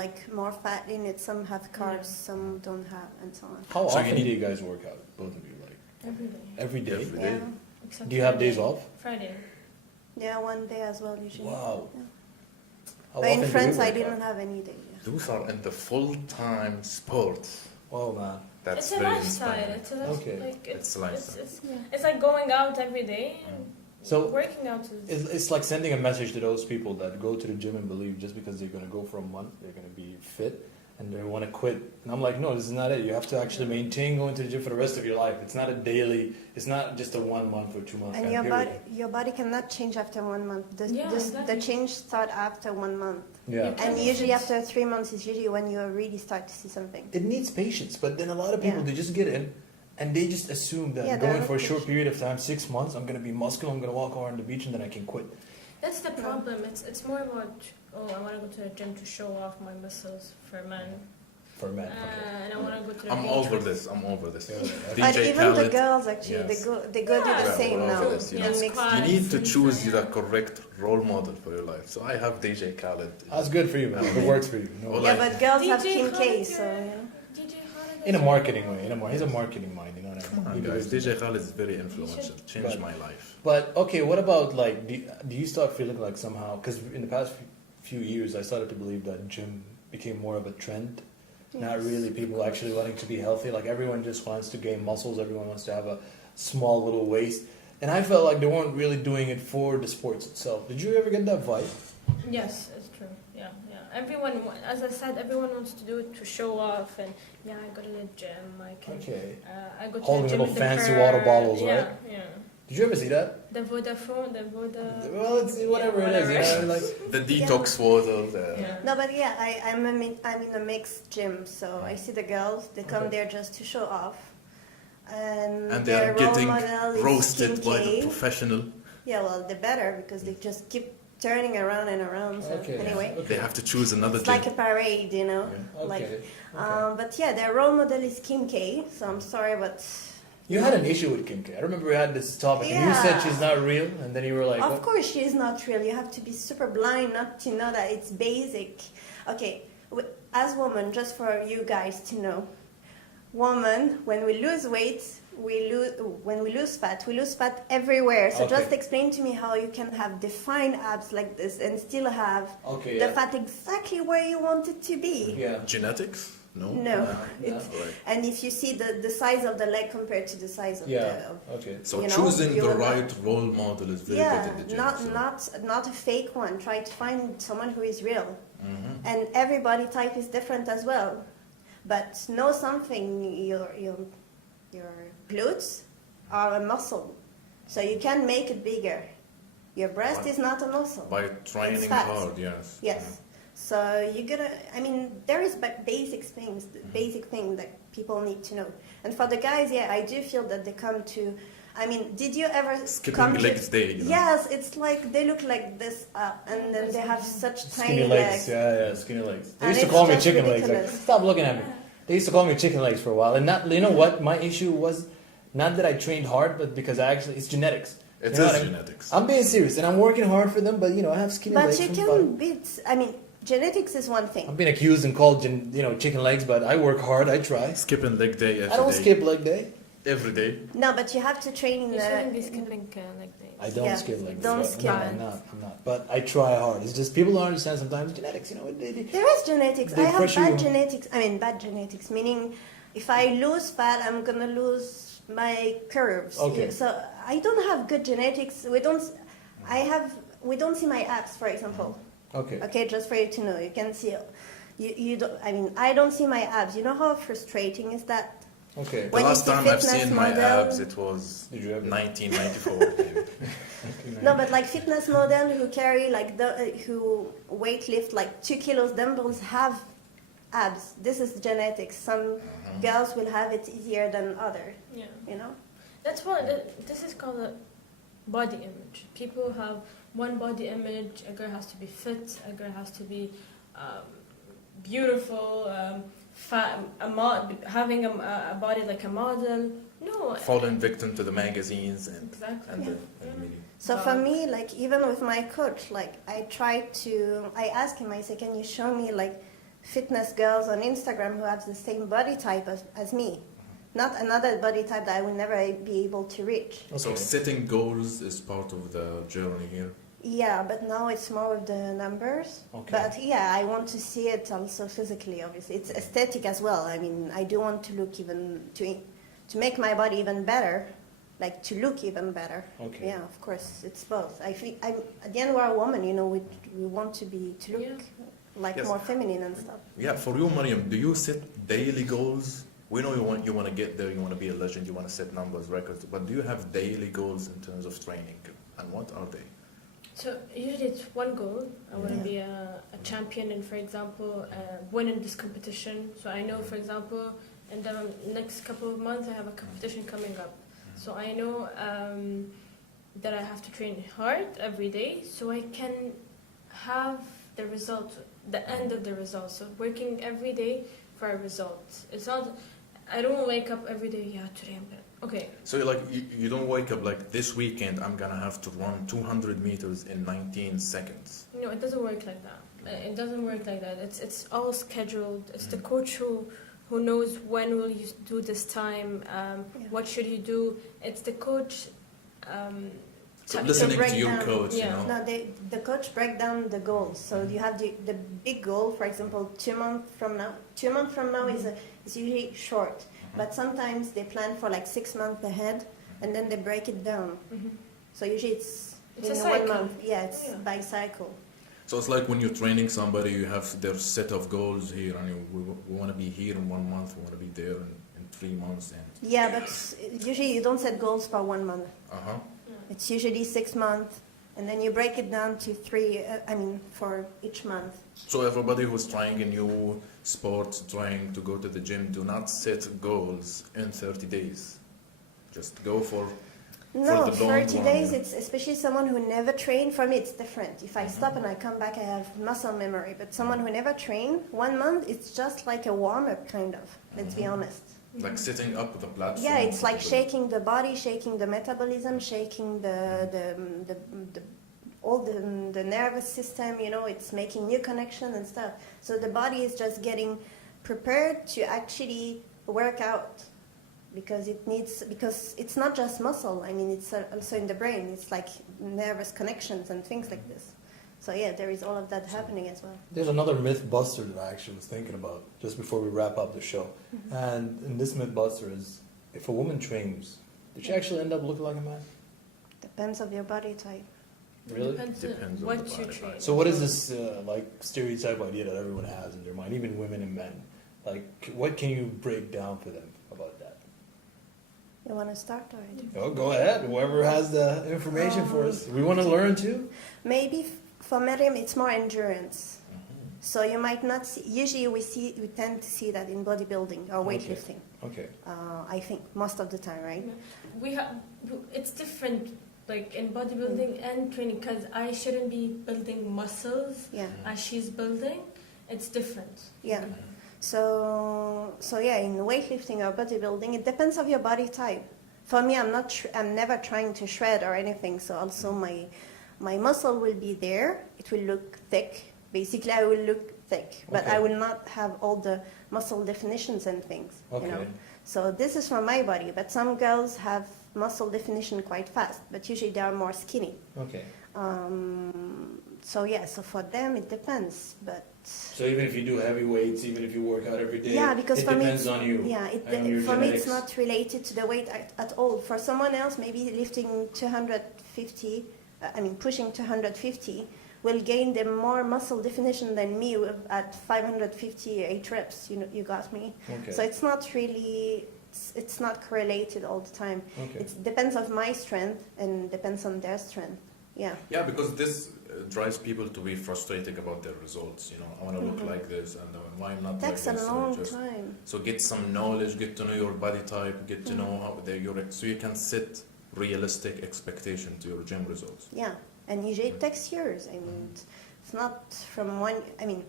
like more fat in it, some have carbs, some don't have, and so on. How So you often need- do you guys work out? Both of you, like Every day. every day? Every Yeah. day. Except Do you have Friday. days off? Friday. Yeah, one day as well usually. Wow. Yeah. How But often in do we France, I work didn't out? have any day. Yeah. Those are in the full-time sport. Oh man. That's It's a very lifestyle. inspiring. It's a lifestyle. Okay. Like, It's a lifestyle. It's like going out every day. And So working out is. it's like sending a message to those people that go to the gym and believe just because they're going to go for a month, they're going to be fit and they want to quit. And I'm like, no, this is not it. You have to actually maintain going to the gym for the rest of your life. It's not a daily, it's not just a 1 month or 2 months And kind your of body, period. your body cannot change after 1 month. Yeah, The exactly. change start after 1 month. Yeah. You And can- usually after 3 months is usually when you really start to see something. It needs patience, but then a lot of people, Yeah. they just get in and they just assume that Yeah, they're going not for a short patient. period of time, 6 months, I'm going to be muscular, I'm going to walk around the beach and then I can quit. That's the No. problem. It's more about I want to go to the gym to show off my muscles for men, For men. Okay. and I want to go to the I'm beach. over this. I'm over this. Yeah, DJ But even the Khaled, girls actually, yes. they go do the Yeah. same Yeah, now. we're all this, They yes. mix Squats You need to and choose stuff, the correct role model for your life. So I have DJ Khaled. That's good for you, man. It works for you. No. Well, Yeah, like- but girls have DJ Kim K, Khaled, so you're- you know. DJ Khaled In a is- marketing way. He's a marketing mind, you know what I mean? Come on, He guys. believes in DJ it. Khaled is very influential. Changed But- my life. But okay, what about like, do you start feeling like somehow, because in the past few years, I started to believe that gym became more of a trend. Not really people actually wanting to be healthy. Like everyone just wants to gain muscles. Everyone wants to have a small little waist. And I felt like they weren't really doing it for the sports itself. Did you ever get that vibe? Yes, it's true. Yeah. Everyone, as I said, everyone wants to do it to show off, and I go to the gym. I can. Okay. I go to Holding the gym little with the fancy fur. water bottles, Yeah, right? yeah. Did you ever see that? The Vodafone, the Voda. Well, it's whatever it is. You know, like, The detox water. Yeah. No, but yeah, I'm in a mixed gym, so I see the girls. They come Okay. there just to show off, and And they their are role getting model is roasted Kim by the K. professional. Yeah, well, the better because they just keep turning around and around. So Okay. anyway, They have to choose another it's gym. like a parade, you know. okay. Like, okay. But yeah, their role model is Kim K. So I'm sorry, but You had an issue with Kim K. I remember we had this topic, and you said Yeah. she's not real, and then you were like, of "Oh." course she is not real. You have to be super blind not to know that it's basic. Okay, as women, just for you guys to know, women, when we lose weight, when we lose fat everywhere. So Okay. just explain to me how you can have defined abs like this and still have Okay, the yeah. fat exactly where you want it to be. Yeah. Genetics? No. No, No. it's, Right. and if you see the size of the leg compared to the size of Yeah. the Okay. So You know, choosing you the will right role model is very good in the gym. not a fake one. Try to find someone who is real. Mhm. And every body type is different as well. But know something, your glutes are a muscle. So you can make it bigger. Your breast Right. is not a muscle. By training fat. hard, yes. Yes. So you gotta, I mean, there is basic thing that people need to know. And for the guys, yeah, I do feel that they come to, I mean, did you ever Skipping come to... legs day, you know? Yes, it's like they look like this up, and then they have such Skinny tiny legs. legs. Yeah, skinny legs. They And used to it's call me just chicken legs. ridiculous. Like, stop looking at me. They used to call me chicken legs for a while. And not, you know what? My issue was not that I trained hard, but because it's genetics. It You know is what I mean? genetics. I'm being serious, and I'm working hard for them, but you know, I have skinny But legs. you from can bottom. beat, I mean, genetics is one I'm thing. being accused and called, chicken legs, but I work hard. I try. Skipping leg day every I don't day. skip leg day. Every day. No, but you have to train in You shouldn't be the... skipping like that. I don't Yeah, skip leg day. don't No, skip I'm it. not. I'm not. But I try hard. It's just people don't understand sometimes genetics. You know, There is genetics. They I have pressure bad you. genetics. I mean, bad genetics, meaning if I lose fat, I'm going to lose my curves. Okay. So I don't have good genetics. We don't see my abs, for example. okay. Okay, just for you to know, you can see. You don't. I mean, I don't see my abs. You know how frustrating is that? Okay. The When you last see time I've fitness seen my model- abs, it was Did you ever? 1994. No, but like fitness model who carry like who weight lift like 2 kilos dumbbells have abs. This is genetics. Some girls will have it easier than other. Yeah. You know. That's what this is called a body image. People have one body image. A girl has to be fit. A girl has to be beautiful, having a body like a model. No. Falling victim to the magazines and Exactly. and Yeah. the media. So for me, like even with my coach, like I ask him, I say, can you show me like fitness girls on Instagram who have the same body type as me? Not another body type that I will never be able to reach. So setting goals is part of the journey here. Yeah, but now it's more with the numbers. Okay. But yeah, I want to see it also physically, obviously. It's aesthetic as well. I mean, I do want to look even, to make my body even better, like to look even better. Okay. Yeah, of course, it's both. I feel, at the end we're a woman, you know, we want to look Yeah. like Yes. more feminine and stuff. Yeah, for you, Mariam, do you set daily goals? We know you want to get there, you want to be a legend, you want to set numbers, records, but do you have daily goals in terms of training? And what are they? So usually it's one goal. I want to Yeah. be a champion and, for example, win in this competition. So I know, for example, in the next couple of months I have a competition coming up. So I know that I have to train hard every day so I can have the result, the end of the result. So working every day for a result. It's not, I don't wake up every day, yeah, today I'm gonna, okay. So you don't wake up like this weekend I'm gonna have to run 200 meters in 19 seconds. No, it doesn't work like that. It doesn't work like that. It's all scheduled. It's the coach who knows when will you do this time, what should you do. It's the coach. So to listening break to your down- coach, yeah. you know. No, the coach break down the goals. So you have the big goal, for example, 2 months from now. 2 months from now is usually short, but sometimes they plan for like 6 months ahead, and then they break it down. Mhm. So usually it's It's in a 1 cycle. month. Yeah, it's Yeah. by cycle. So it's like when you're training somebody, you have their set of goals here, and we want to be here in 1 month, we want to be there in 3 months, and Yeah, but usually you don't set goals for 1 month. uh-huh. It's usually 6 months, and then you break it down to 3. For each month. So everybody who's trying a new sport, trying to go to the gym, do not set goals in 30 days. Just go for No, the long 30 run, days, yeah. it's especially someone who never trained. For me, it's different. If I stop and I come back, I have muscle memory. But someone who never trained, 1 month, it's just like a warm-up, kind of. Let's be honest. like setting up the platform. Yeah, it's like for the- shaking the body, shaking the metabolism, shaking all the nervous system, you know, it's making new connection and stuff. So the body is just getting prepared to actually work out because it's not just muscle. I mean, it's also in the brain. It's like nervous connections and things like this. So yeah, there is all of that happening as well. There's another myth buster that I actually was thinking about just before we wrap up the show. And this myth buster is, if a woman trains, did she actually end up looking like a man? Depends on your body type. Really? Depends on Depends on what the you body train. type. So what is this like stereotype idea that everyone has in their mind, even women and men? Like, what can you break down for them about that? You want to start already? Oh, go ahead. Whoever has the information for us. We want to learn too. Maybe for Mariam, it's more endurance. Mhm. So you might not see. Usually, we tend to see that in bodybuilding or Okay. weightlifting. Okay. I think most of the time, right? We have, it's different, like in bodybuilding and training, because I shouldn't be building muscles Yeah, as she's building. It's different. yeah. So yeah, in weightlifting or bodybuilding, it depends on your body type. For me, I'm never trying to shred or anything. So also my muscle will be there. It will look thick. Basically, I will look thick, but Okay. I will not have all the muscle definitions and things. Okay. You know. So this is for my body, but some girls have muscle definition quite fast, but usually they are more skinny. Okay. So yeah, so for them it depends, but So even if you do heavy weights, even if you work out every day, yeah, because it for me, depends on you. yeah, and your for me it's genetics. not related to the weight at all. For someone else, maybe lifting 250, pushing 250 will gain them more muscle definition than me at 558 reps. You know, you got me. Okay. So it's not really, it's not correlated all the time. Okay. It depends on my strength and depends on their strength. Yeah. Yeah, because this drives people to be frustrated about their results. You know, I want to look Mhm. like this, and why I'm not Takes like a this. long just, time. So get some knowledge, get to know your body type, get to know how so you can set realistic expectation to your gym results. Yeah. And usually it takes years. I mean, it's not from one. I mean,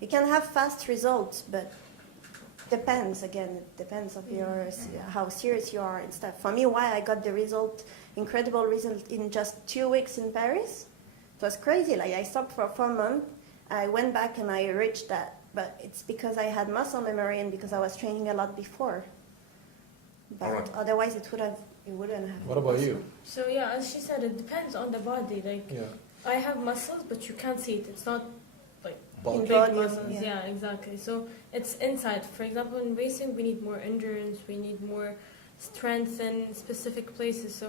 you can have fast results, but depends. Again, it depends of your how serious you are and stuff. For me, why I got the incredible result in just 2 weeks in Paris, it was crazy. Like I stopped for 4 months. I went back and I reached that, but it's because I had muscle memory and because I was training a lot before. But Alright. otherwise, it wouldn't have. What about you? So yeah, as she said, it depends on the body. Like Yeah. I have muscles, but you can't see it. It's not like Bulky. big Volume, muscles. yeah. Yeah, exactly. So it's inside. For example, in racing, we need more endurance. We need more strength in specific places. So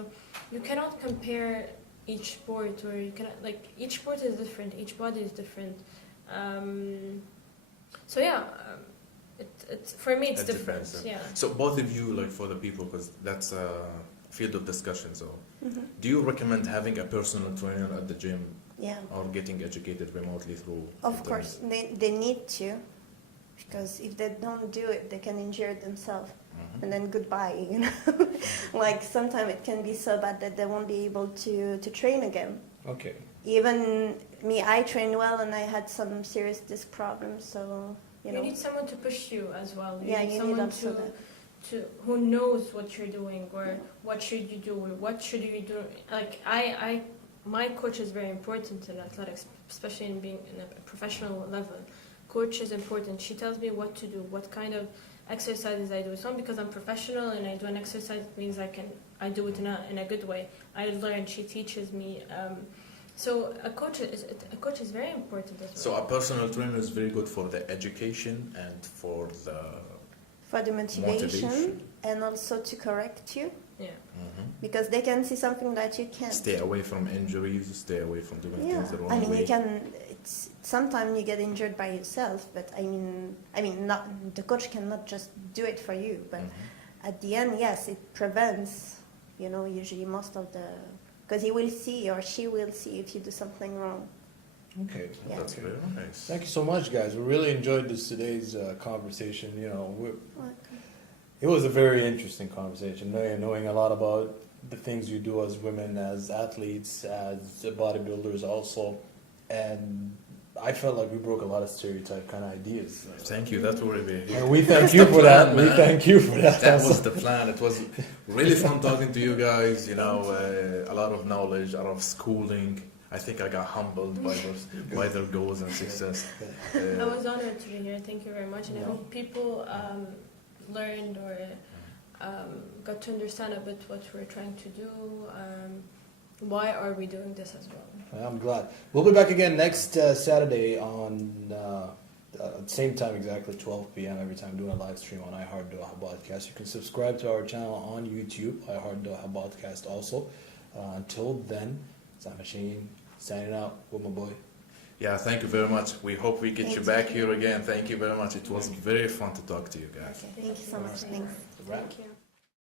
you cannot compare each sport, or you cannot each sport is different. Each body is different. So yeah, it's for me it's It different. depends, Yeah. So both of you, like for the people, because that's a field of discussion. So, Mhm. do you recommend having a personal trainer at the gym Yeah. or getting educated remotely through? Of internet? course, they need to, because if they don't do it, they can injure themselves, Mhm. and then goodbye. You know, like sometimes it can be so bad that they won't be able to train again. Okay. Even me, I train well, and I had some serious disc problems. So you know, need someone to push you as well. yeah, you need someone also that. who knows what you're doing, or what should you do, or what should you do. Like my coach is very important in athletics, especially in being in a professional level. Coach is important. She tells me what to do, what kind of exercises I do. It's not because I'm professional and I do an exercise, it means I do it in a good way. I learn. She teaches me. So a coach is very important as well. So a personal trainer is very good for the education and for the motivation, and also to correct you, Yeah. because they can see something that you can't. Stay away from injuries. Stay away from doing Yeah, things the wrong I mean, way. you can. It's sometimes you get injured by yourself, but I mean, not the coach cannot just do it for you. But at the end, yes, it prevents. You know, usually most of the, because he will see or she will see if you do something wrong. Okay. Yeah. That's very nice. Thank you so much, guys. We really enjoyed today's conversation. You know, it was a very interesting conversation. Knowing a lot about the things you do as women, as athletes, as bodybuilders, also, and I felt like we broke a lot of stereotype kind of ideas. Thank you. That will be. And we thank That's you the for plan, that. We man. thank you for that. That was the plan. It was really fun talking to you guys. You know, a lot of knowledge, a lot of schooling. I think I got humbled by their goals and success. I was honored to be here. Thank you very much, and I hope people learned or got to understand a bit what we're trying to do. Why are we doing this as well? I'm glad. We'll be back again next Saturday on same time exactly, 12 p.m. every time, doing a live stream on iHeart Doha podcast. You can subscribe to our channel on YouTube, iHeart Doha podcast also. Until then, Sam Sheen signing out with my boy. Yeah, thank you very much. We hope we get you Thanks. back here again. Thank you very much. It was very fun to talk to you guys. Okay, thank you so much. Thanks. Wrap. Thank you.